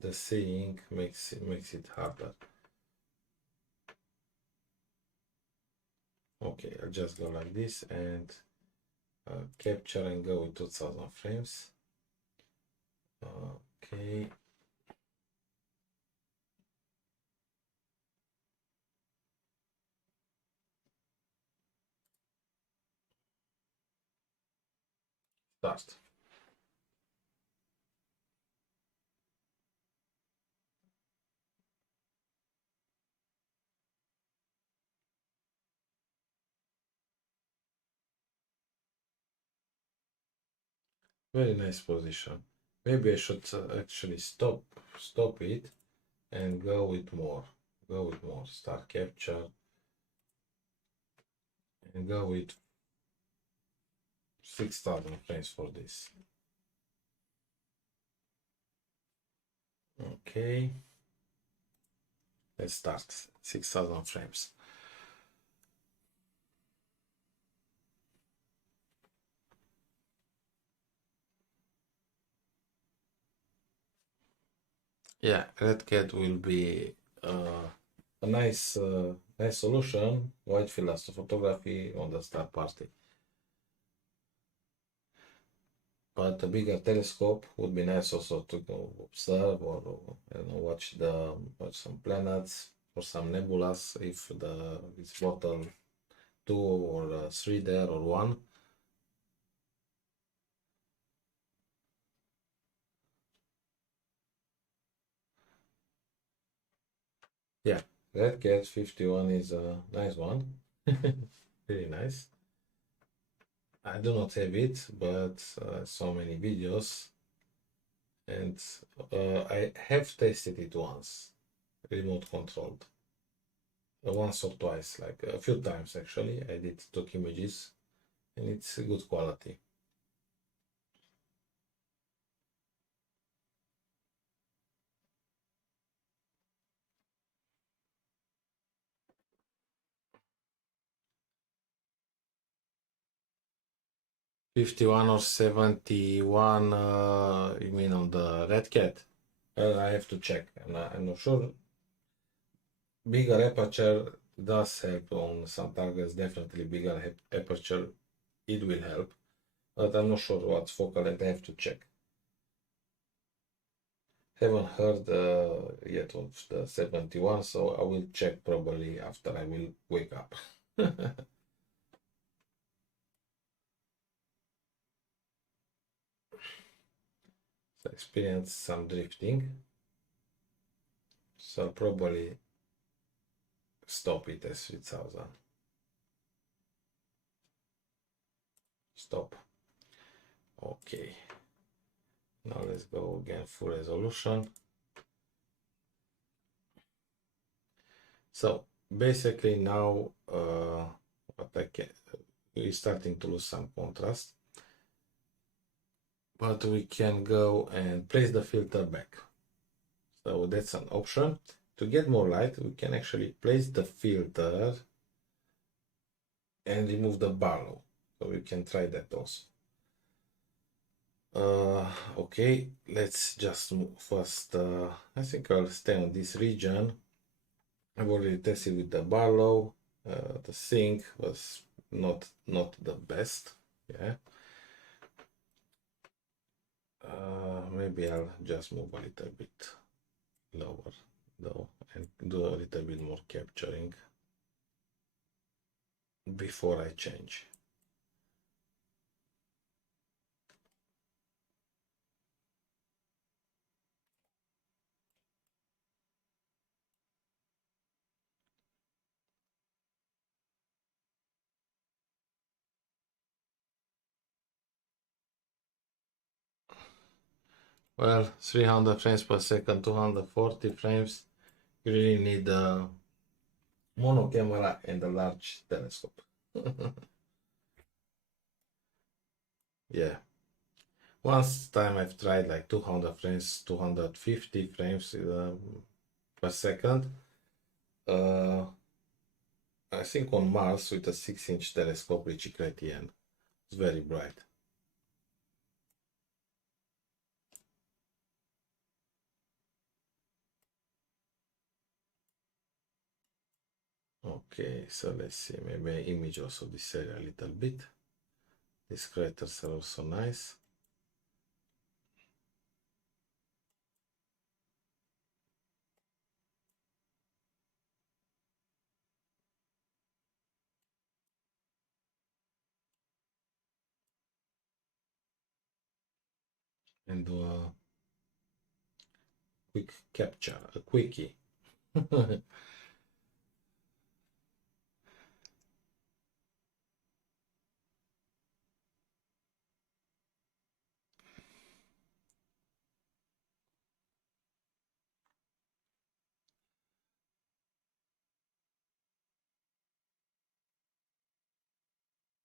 The seeing makes it harder. Okay, I'll just go like this and capture and go with 2000 frames. Okay. Start. Very nice position. Maybe I should actually stop it and go with more. Start capture and go with 6000 frames for this. Okay. Let's start 6000 frames. Yeah, RedCat will be a nice solution. Wide field astrophotography on the start party. But a bigger telescope would be nice also to go observe or I don't know, watch some planets or some nebulas if it's bottle 2 or 3 there or 1. Yeah, RedCat 51 is a nice one. Very nice. I do not have it, but so many videos, and I have tested it once, remote controlled, once or twice, like a few times actually. I took images, and it's good quality. $51 or $71, you mean on the RedCat? I have to check, and I'm not sure. Bigger aperture does help on some targets, definitely bigger aperture, it will help, but I'm not sure what focal length. I have to check. Haven't heard yet of the 71, so I will check probably after I will wake up. So experience some drifting, so I'll probably stop it as 3000. Stop. Okay, now let's go again full resolution. So basically now what I can, we're starting to lose some contrast, but we can go and place the filter back. So that's an option. To get more light, we can actually place the filter and remove the barlow. So we can try that also. Okay, let's just move first. I think I'll stay on this region. I've already tested with the barlow. The sync was not the best. Yeah. Maybe I'll just move a little bit lower though and do a little bit more capturing before I change. Well, 300 frames per second, 240 frames. You really need a mono camera and a large telescope. Yeah. Once time I've tried like 200 frames, 250 frames per second. I think on Mars with a 6-inch telescope reaching right the end. It's very bright. Okay, so let's see, maybe I image also this area a little bit. These craters are also nice. And do a quick capture, a quickie.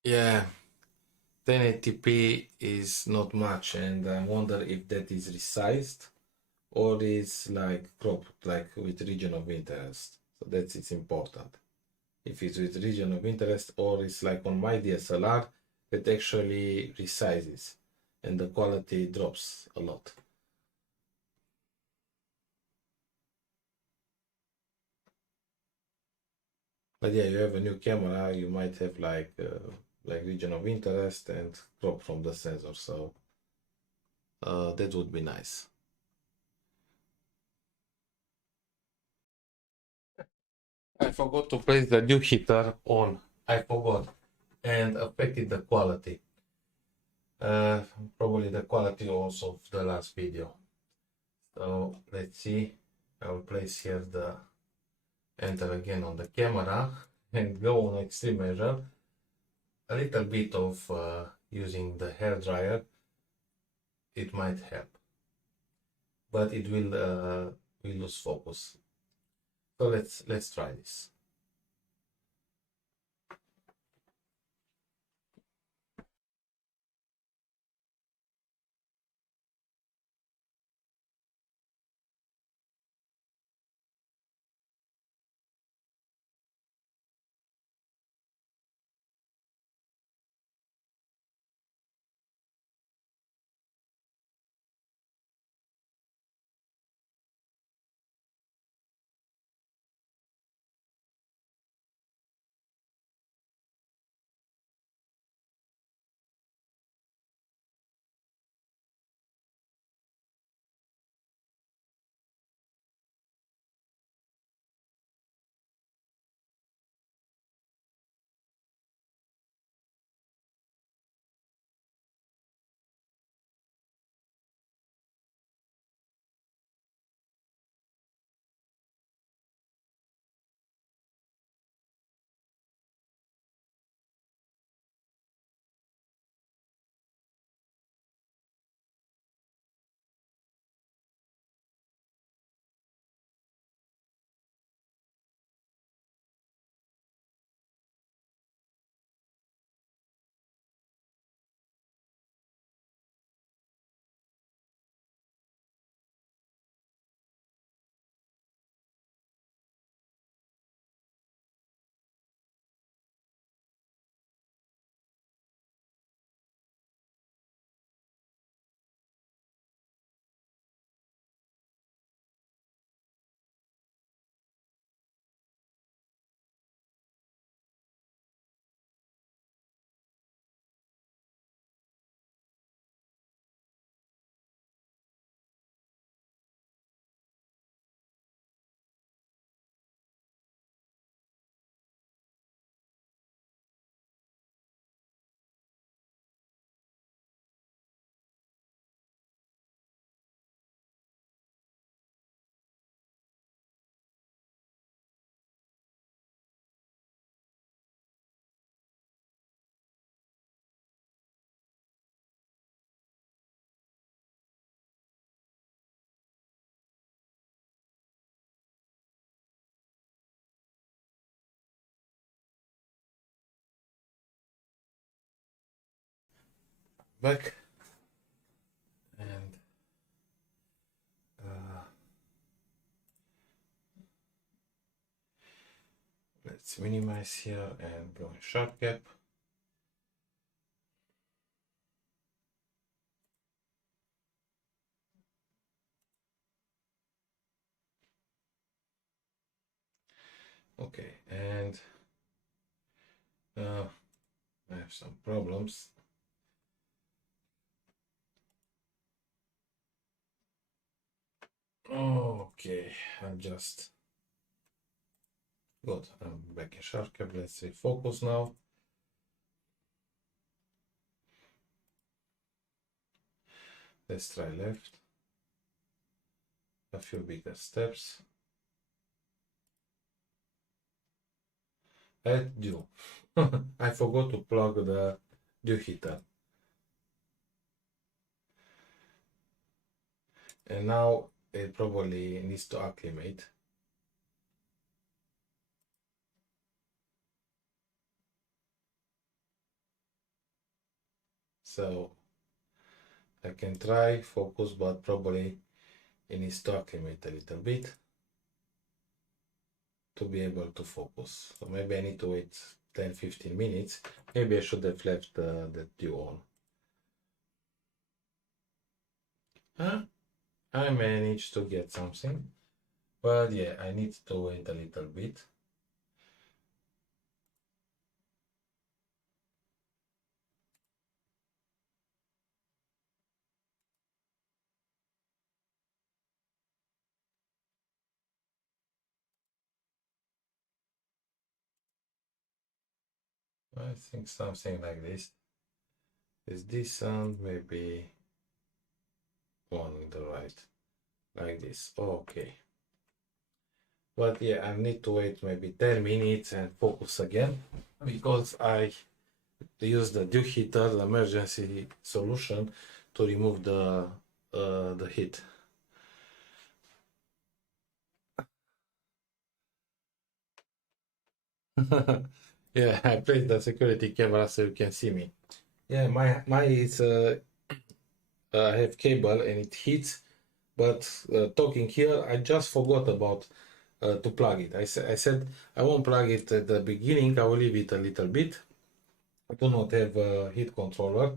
Yeah, 1080p is not much, and I wonder if that is resized or is like cropped, like with region of interest. So that's it's important. If it's with region of interest, or it's like on my DSLR, it actually resizes and the quality drops a lot. But yeah, you have a new camera, you might have like region of interest and crop from the sensor, so that would be nice. I forgot to place the new heater on. I forgot, and affected the quality. Probably the quality also of the last video. So let's see. I will place here the enter again on the camera and go on extreme measure. A little bit of using the hair dryer, it might help, but it will lose focus. So let's try this. back, and let's minimize here and go in sharp gap. Okay, and I have some problems. Okay, I'm just good. I'm back in sharp cap. Let's refocus now. Let's try left. A few bigger steps. Add dew. I forgot to plug the dew heater. And now it probably needs to acclimate. So I can try focus, but probably it needs to acclimate a little bit to be able to focus. So maybe I need to wait 10-15 minutes. Maybe I should have left the dew on. I managed to get something, but yeah, I need to wait a little bit. I think something like this is decent, maybe one on the right, like this. Okay. But yeah, I need to wait maybe 10 minutes and focus again, because I use the dew heater, the emergency solution, to remove the heat. Yeah, I placed the security camera so you can see me. Yeah, my is I have cable and it hits, but talking here, I just forgot about to plug it. I said I won't plug it at the beginning. I will leave it a little bit. I do not have a heat controller,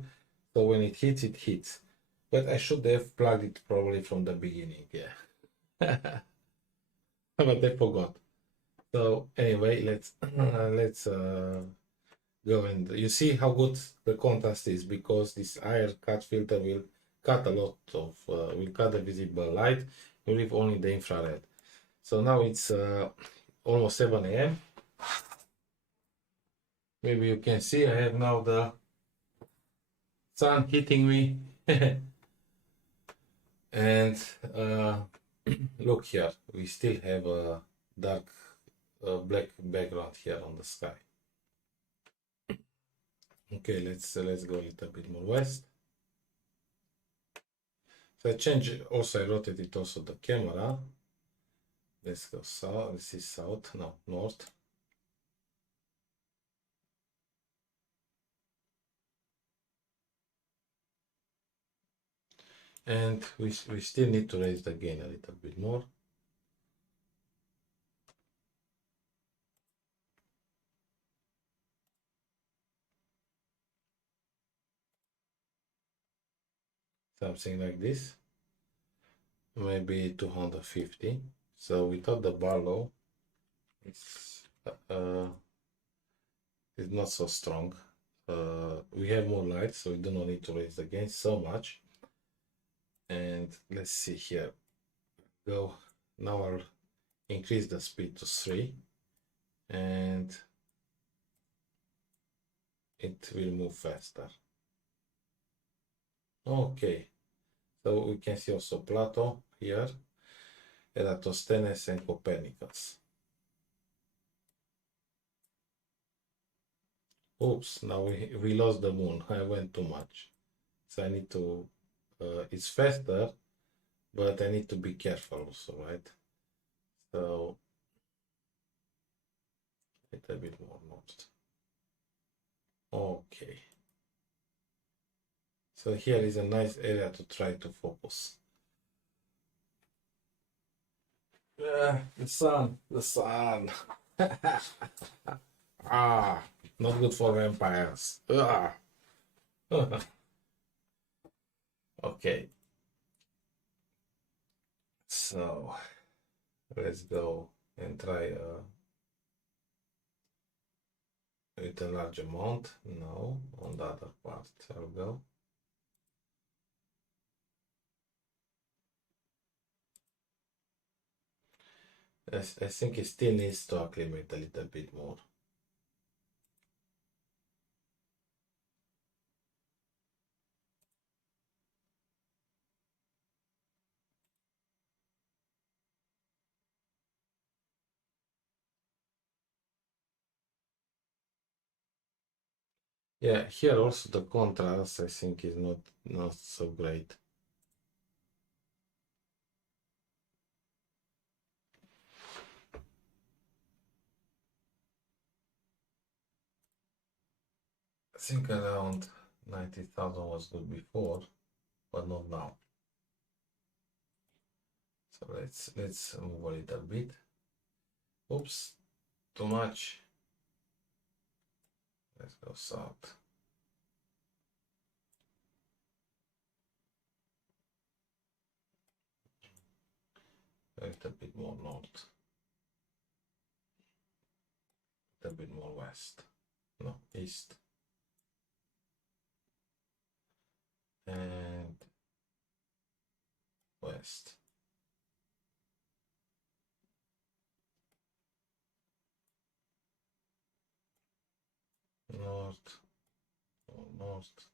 so when it hits, it hits. But I should have plugged it probably from the beginning. Yeah, but I forgot. So anyway, let's go, and you see how good the contrast is, because this IR cut filter will cut a lot of will cut the visible light, will leave only the infrared. So now it's almost 7 a.m. Maybe you can see I have now the sun hitting me. And look here, we still have a dark black background here on the sky. Okay, let's go a little bit more west. So I changed also, I rotated also the camera. Let's go south. This is south, no, north. And we still need to raise the gain a little bit more. Something like this, maybe 250. So without the barlow, it's not so strong. We have more light, so we do not need to raise the gain so much. And let's see here. Go now. I'll increase the speed to 3, and it will move faster. Okay, so we can see also Plato here, Eratosthenes and Copernicus. Oops, now we lost the moon. I went too much. So I need to, it's faster, but I need to be careful also, right? So, a little bit more north. Okay. So here is a nice area to try to focus. The sun. Ah, not good for vampires. Okay. So let's go and try with a large amount. No, on the other part. I'll go. I think it still needs to acclimate a little bit more. Yeah, here also the contrast I think is not so great. I think around 90,000 was good before, but not now. So let's move a little bit. Oops, too much. Let's go south. A little bit more north. A little bit more west. No, east. And west. North. Oh, north.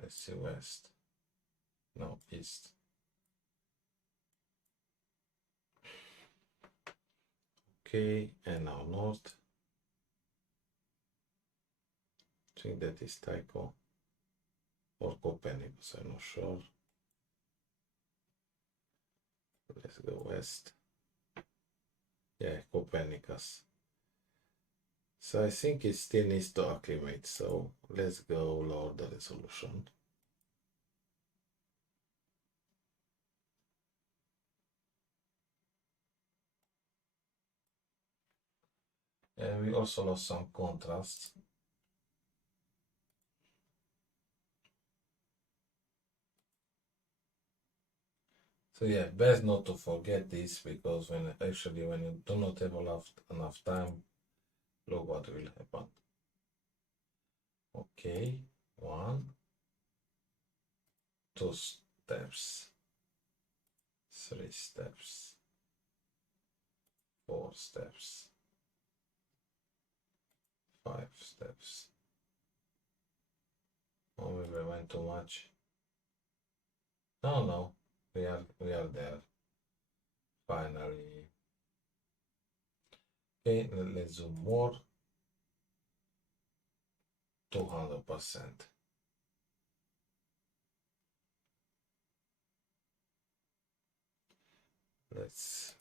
Let's see west. No, east. Okay, and now north. I think that is Tycho or Copernicus, I'm not sure. Let's go west. Yeah, Copernicus. So I think it still needs to acclimate, so let's go lower the resolution. And we also lost some contrast. So yeah, best not to forget this, because when you do not have enough time, look what will happen. Okay, 1, 2 steps, 3 steps, 4 steps, 5 steps. Oh, maybe I went too much. No, we are there. Finally. Okay, let's zoom more. 200%. Let's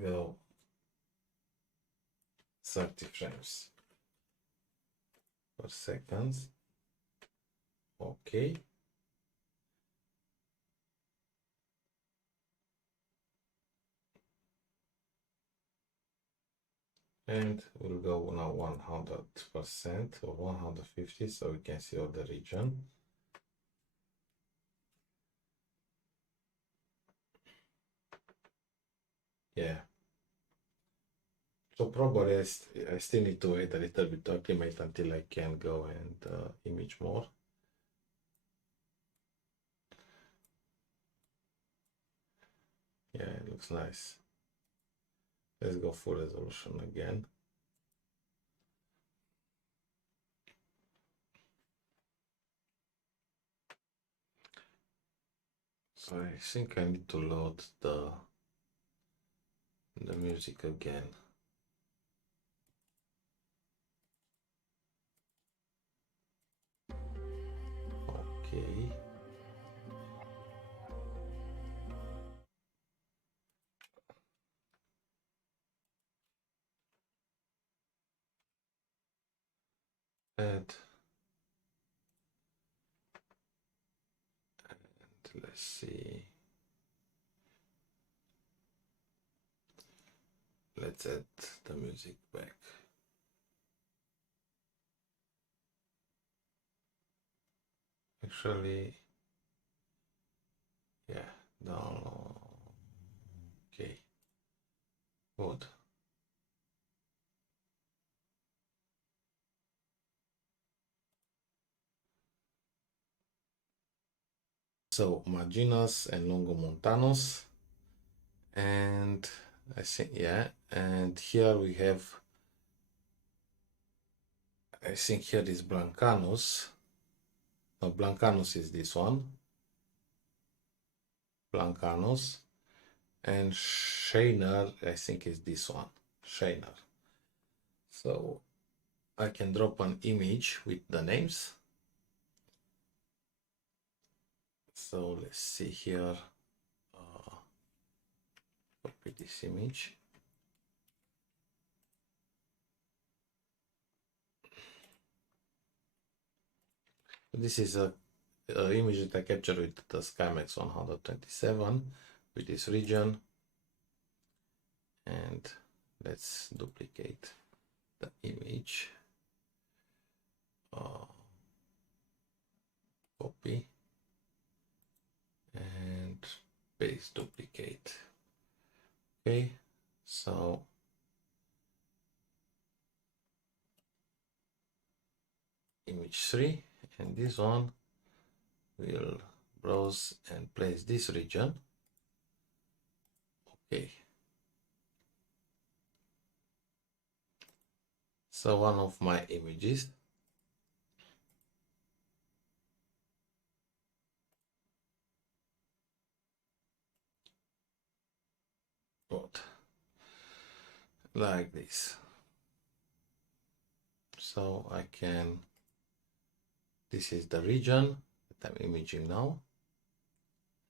go 30 frames per second. Okay. And we'll go now 100% or 150, so we can see all the region. Yeah. So probably I still need to wait a little bit to acclimate until I can go and image more. Yeah, it looks nice. Let's go full resolution again. So I think I need to load the music again. Okay. Add let's see. Let's add the music back. Actually, yeah, download. Okay, good. So Marginos and Longomontanos, and I think, yeah, and here we have, I think here is Blancanus. No, Blancanus is this one. Blancanus. And Scheiner, I think is this one. Scheiner. So I can drop an image with the names. So let's see here. Copy this image. This is a image that I captured with the SkyMax 127 with this region. And let's duplicate the image. Copy and paste, duplicate. Okay, so image 3, and this one will browse and place this region. Okay, so one of my images. Good. Like this. So I can, this is the region that I'm imaging now.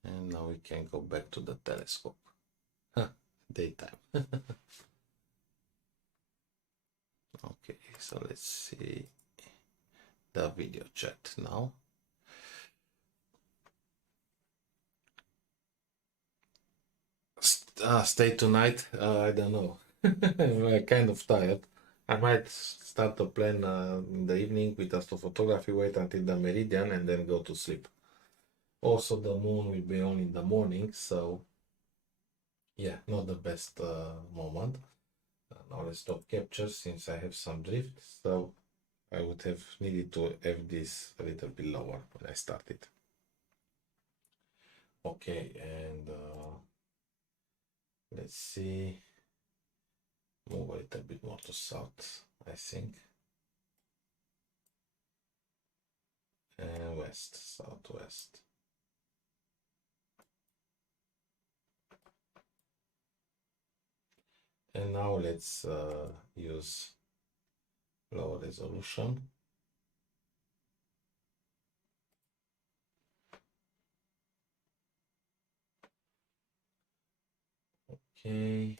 And now we can go back to the telescope. Daytime. Okay, so let's see the video chat now. Stay tonight? I don't know. I'm kind of tired. I might start the plan in the evening with astrophotography, wait until the meridian, and then go to sleep. Also, the moon will be on in the morning, so yeah, not the best moment. Now let's stop capture since I have some drift, so I would have needed to have this a little bit lower when I started. Okay, and let's see, move a little bit more to south, I think, and west, southwest. And now let's use low resolution. Okay.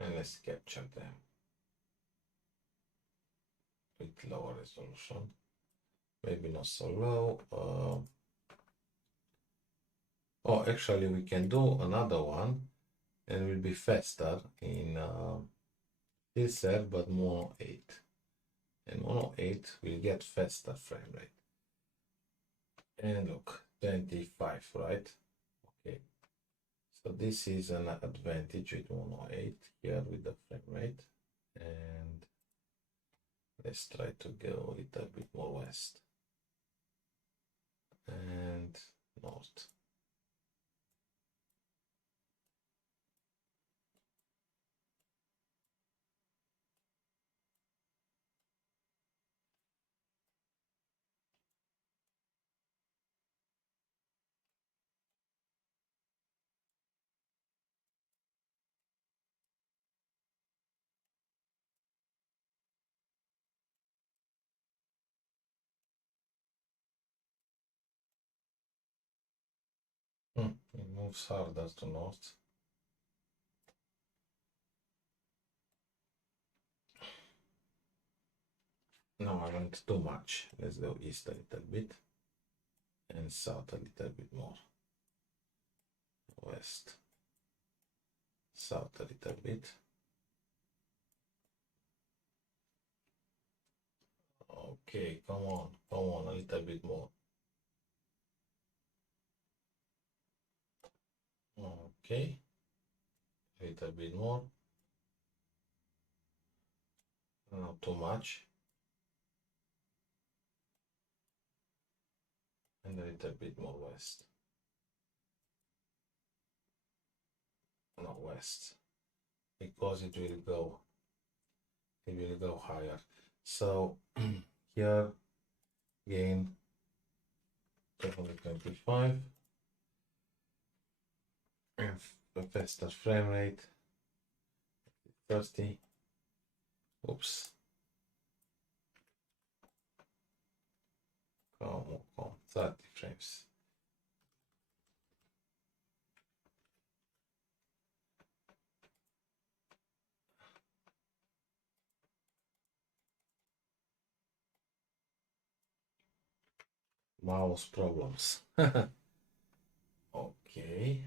And let's capture them with lower resolution. Maybe not so low. Oh, actually, we can do another one and will be faster in still but Mono 8. And Mono 8 will get faster frame rate. And look, 25, right? Okay. So this is an advantage with Mono 8 here with the frame rate. And let's try to go a little bit more west and north. It moves harder to north. No, I went too much. Let's go east a little bit and south a little bit more. West, south a little bit. Okay, come on, a little bit more. Okay, a little bit more. Not too much. And a little bit more west. No, west. Because it will go higher. So here again 225 and a faster frame rate 30. Oops. Come on, 30 frames. Mouse problems. Okay,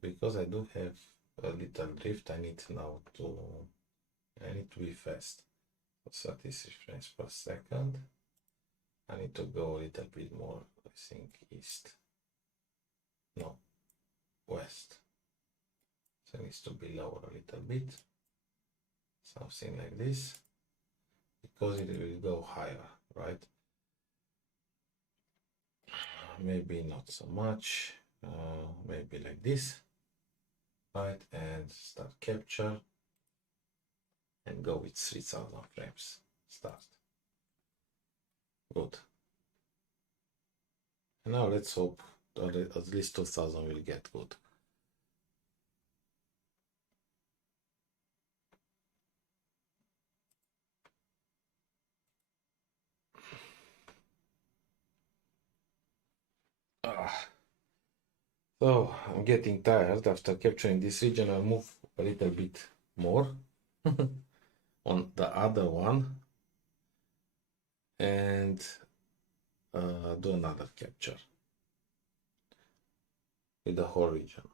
because I do have a little drift, I need to be fast. 36 frames per second. I need to go a little bit more, I think east. No, west. So it needs to be lower a little bit. Something like this. Because it will go higher, right? Maybe not so much. Maybe like this. Right, and start capture. And go with 3000 frames. Start. Good. And now let's hope that at least 2000 will get good. So I'm getting tired. After capturing this region, I'll move a little bit more on the other one and do another capture with the whole region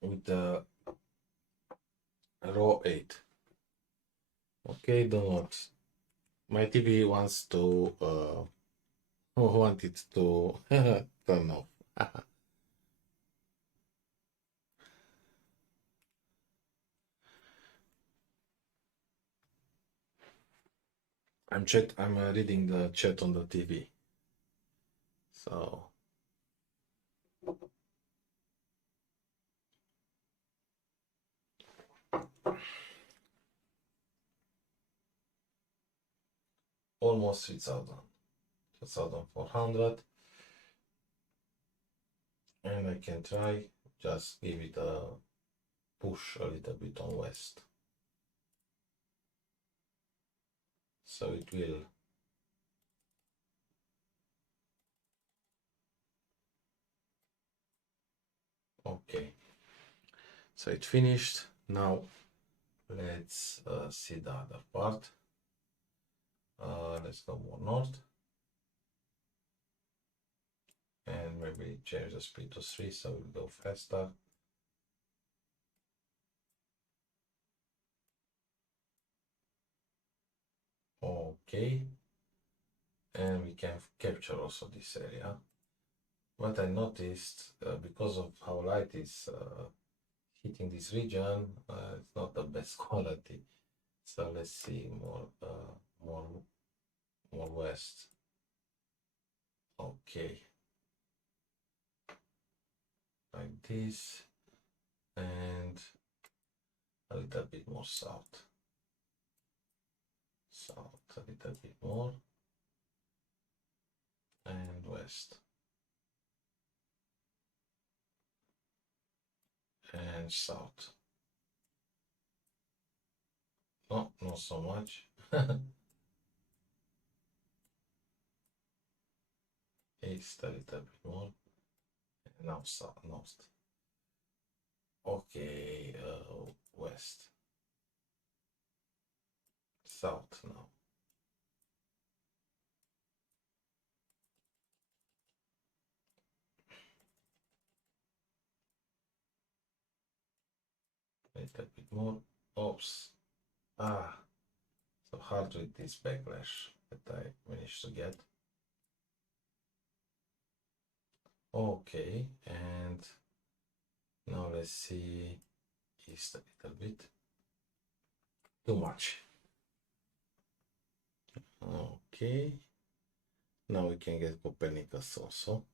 with the raw 8. Okay, don't. My TV wants to want it to turn off. I'm reading the chat on the TV. So almost 3000, 2400, and I can try just give it a push a little bit on west. So it will okay. So it finished. Now let's see the other part. Let's go more north and maybe change the speed to 3 so we'll go faster. Okay, and we can capture also this area. What I noticed, because of how light is hitting this region, it's not the best quality. So let's see more west. Okay, like this, and a little bit more south. South a little bit more, and west. And south. No, not so much. East a little bit more. And now south, north. Okay, west. South now. A little bit more. Oops. So hard with this backlash that I managed to get. Okay, and now let's see east a little bit. Too much. Okay. Now we can get Copernicus also,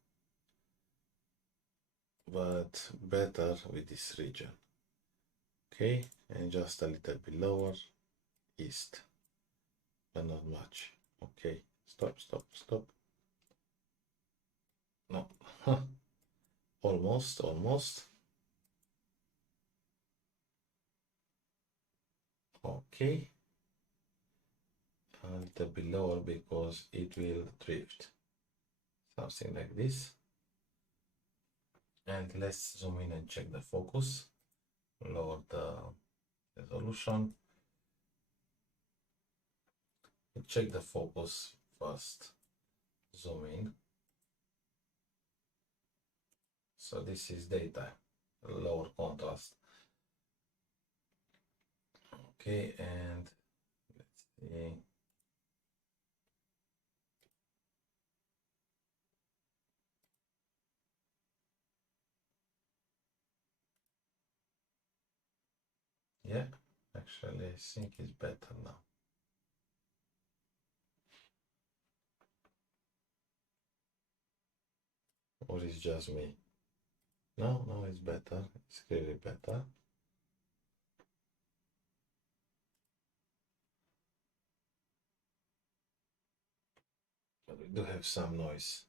but better with this region. Okay, and just a little bit lower, east, but not much. Okay, stop. No, almost. Okay, a little bit lower because it will drift. Something like this. And let's zoom in and check the focus. Lower the resolution. Check the focus first. Zoom in. So this is daytime, lower contrast. Okay, and let's see. Yeah, actually I think it's better now. Or it's just me? No, it's better. It's clearly better. But we do have some noise.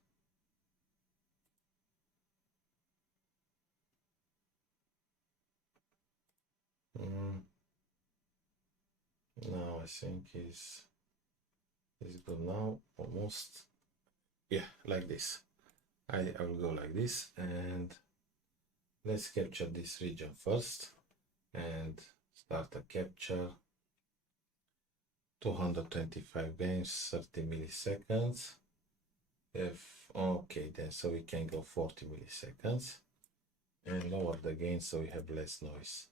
Now I think is good now, almost. Yeah, like this. I will go like this, and let's capture this region first and start a capture. 225 gains, 30 milliseconds. Okay, then so we can go 40 milliseconds and lower the gain so we have less noise.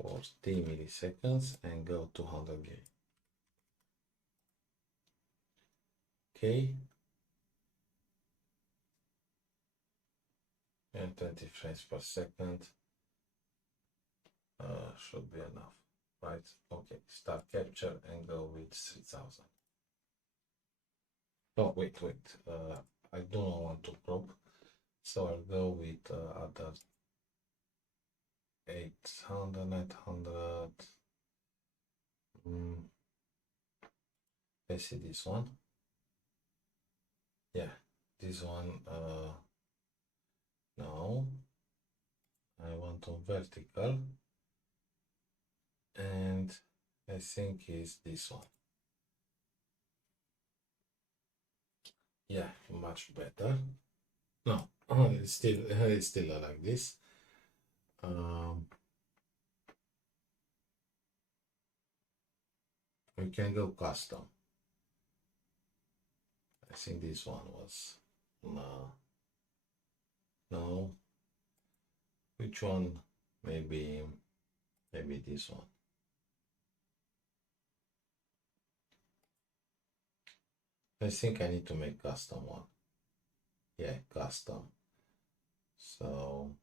40 milliseconds and go 200 gain. Okay. And 20 frames per second should be enough, right? Okay, start capture and go with 3000. Oh, wait. I don't want to crop, so I'll go with other 800, 900. Let's see this one. Yeah, this one. No, I want on vertical, and I think is this one. Yeah, much better. No, it's still like this. We can go custom. I think this one was no. Which one? Maybe this one. I think I need to make custom one. Yeah, custom. So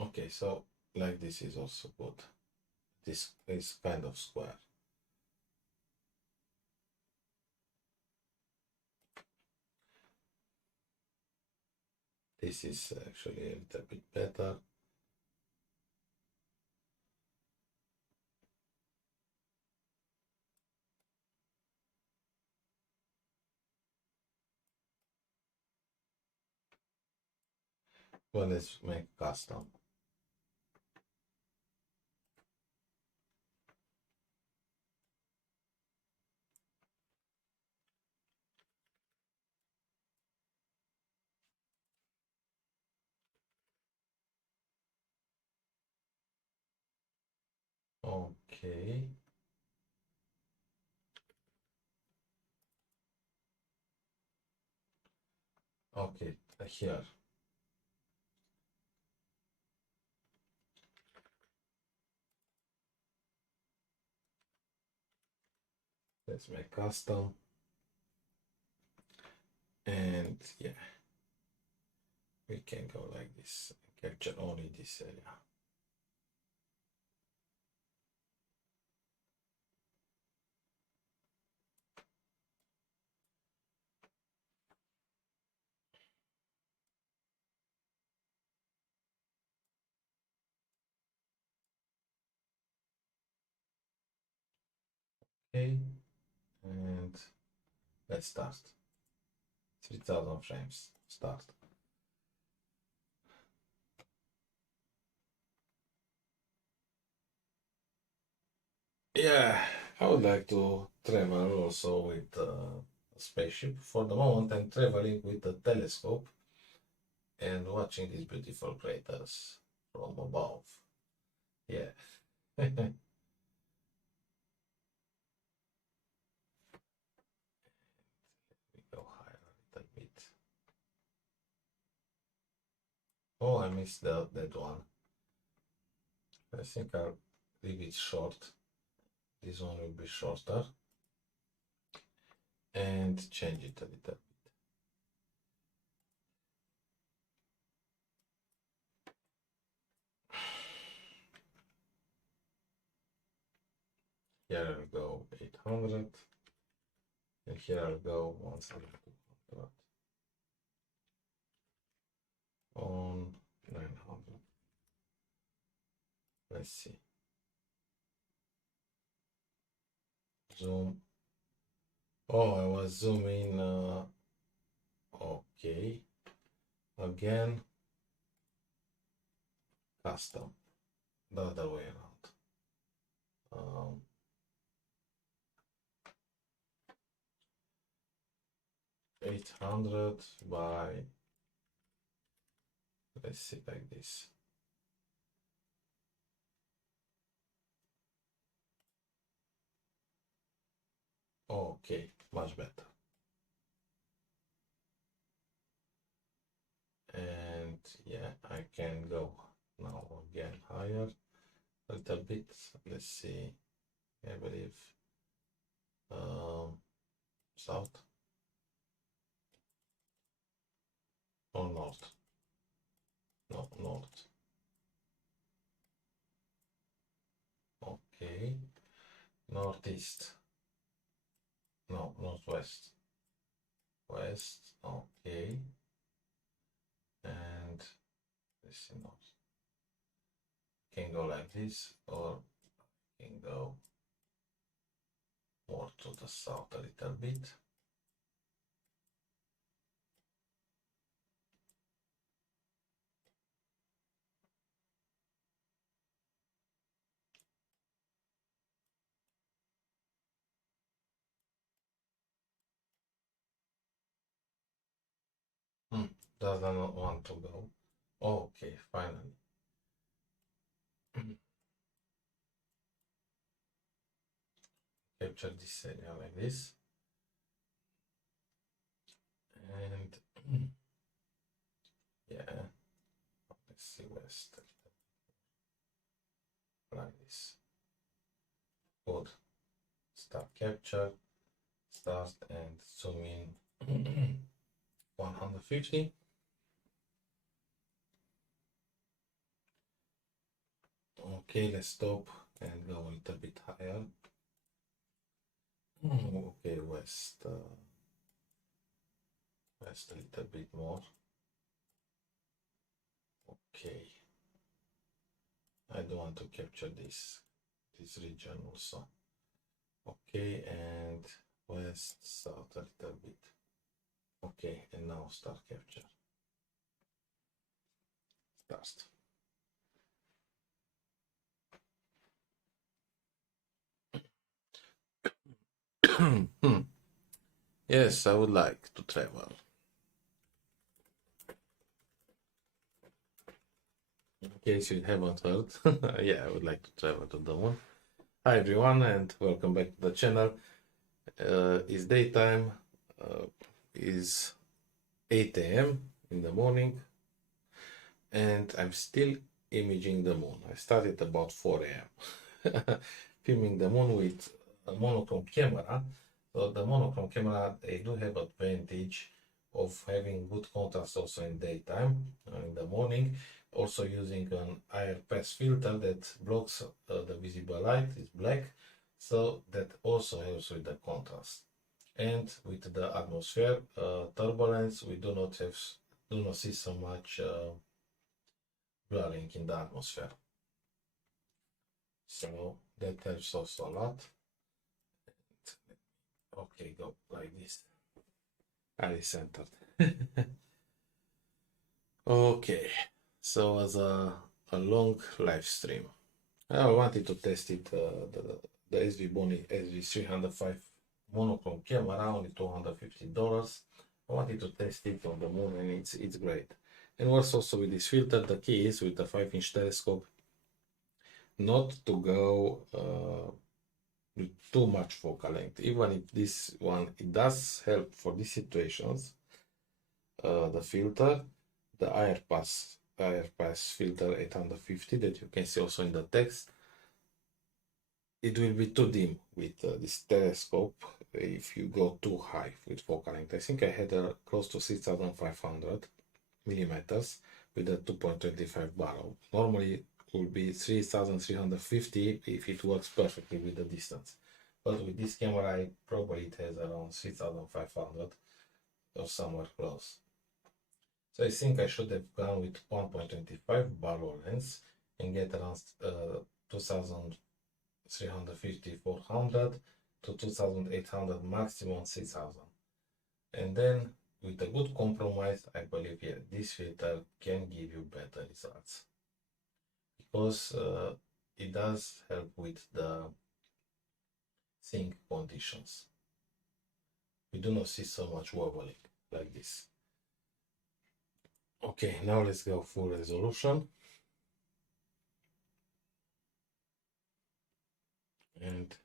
okay, so like this is also good. This is kind of square. This is actually a little bit better. Well, let's make custom. Okay. Okay, here. Let's make custom. And yeah, we can go like this, capture only this area. Okay, and let's start. 3000 frames, start. Yeah, I would like to travel also with a spaceship. For the moment, I'm traveling with a telescope and watching these beautiful craters from above. Yeah. We go higher a little bit. Oh, I missed that one. I think I'll leave it short. This one will be shorter. And change it a little bit. Here I'll go 800. And here I'll go 1200. On 900. Let's see. Zoom. Oh, I was zooming. Okay. Again. Custom. The other way around. 800 by, let's see, like this. Okay, much better. And yeah, I can go now again higher a little bit. Let's see, I believe south or north. No, north. Okay, northeast. No, northwest. West. Okay. And let's see, north. Can go like this, or can go more to the south a little bit. Does not want to go. Okay, finally. Capture this area like this. And yeah, let's see west. Like this. Good. Start capture. Start and zoom in 150. Okay, let's stop and go a little bit higher. Okay, west. West a little bit more. Okay. I don't want to capture this region also. Okay, and west, south a little bit. Okay, and now start capture. Start. Yes, I would like to travel. In case you haven't heard, yeah, I would like to travel to the moon. Hi everyone and welcome back to the channel. It's daytime, is 8 a.m. in the morning and I'm still imaging the moon. I started about 4 a.m. filming the moon with a monochrome camera. So the monochrome camera, they do have advantage of having good contrast also in daytime, in the morning. Also using an IR pass filter that blocks the visible light, is black, so that also helps with the contrast. And with the atmosphere turbulence, we do not see so much blurring in the atmosphere. So that helps also a lot. Okay, go like this. I centered. Okay. So as a long live stream, I wanted to test it, the Svbony SV305 monochrome camera, only $250. I wanted to test it on the moon and it's great. And works also with this filter. The key is with the 5-inch telescope not to go with too much focal length. Even if this one, it does help for these situations, the filter, the IR pass filter 850 that you can see also in the text, it will be too dim with this telescope if you go too high with focal length. I think I had close to 6500 millimeters with a 2.25 barlow. Normally it will be 3350 if it works perfectly with the distance, but with this camera probably it has around 3500 or somewhere close. So I think I should have gone with 1.25 barlow lens and get around 2350, 400 to 2800, maximum 6000. And then with a good compromise, I believe, yeah, this filter can give you better results because it does help with the sync conditions. We do not see so much wobbling like this. Okay, now let's go full resolution and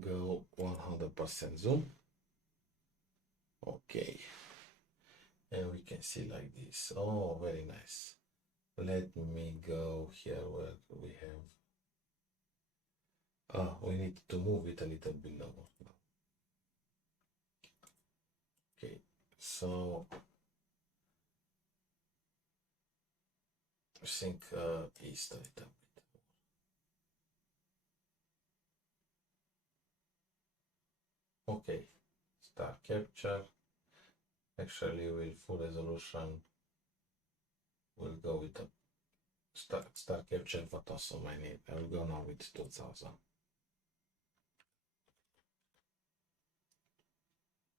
go 100% zoom. Okay, and we can see like this. Oh, very nice. Let me go here where we have, we need to move it a little bit lower. Okay, so I think east a little bit. Okay, star capture. Actually, with full resolution, we'll go with the star capture, but also I will go now with 2000.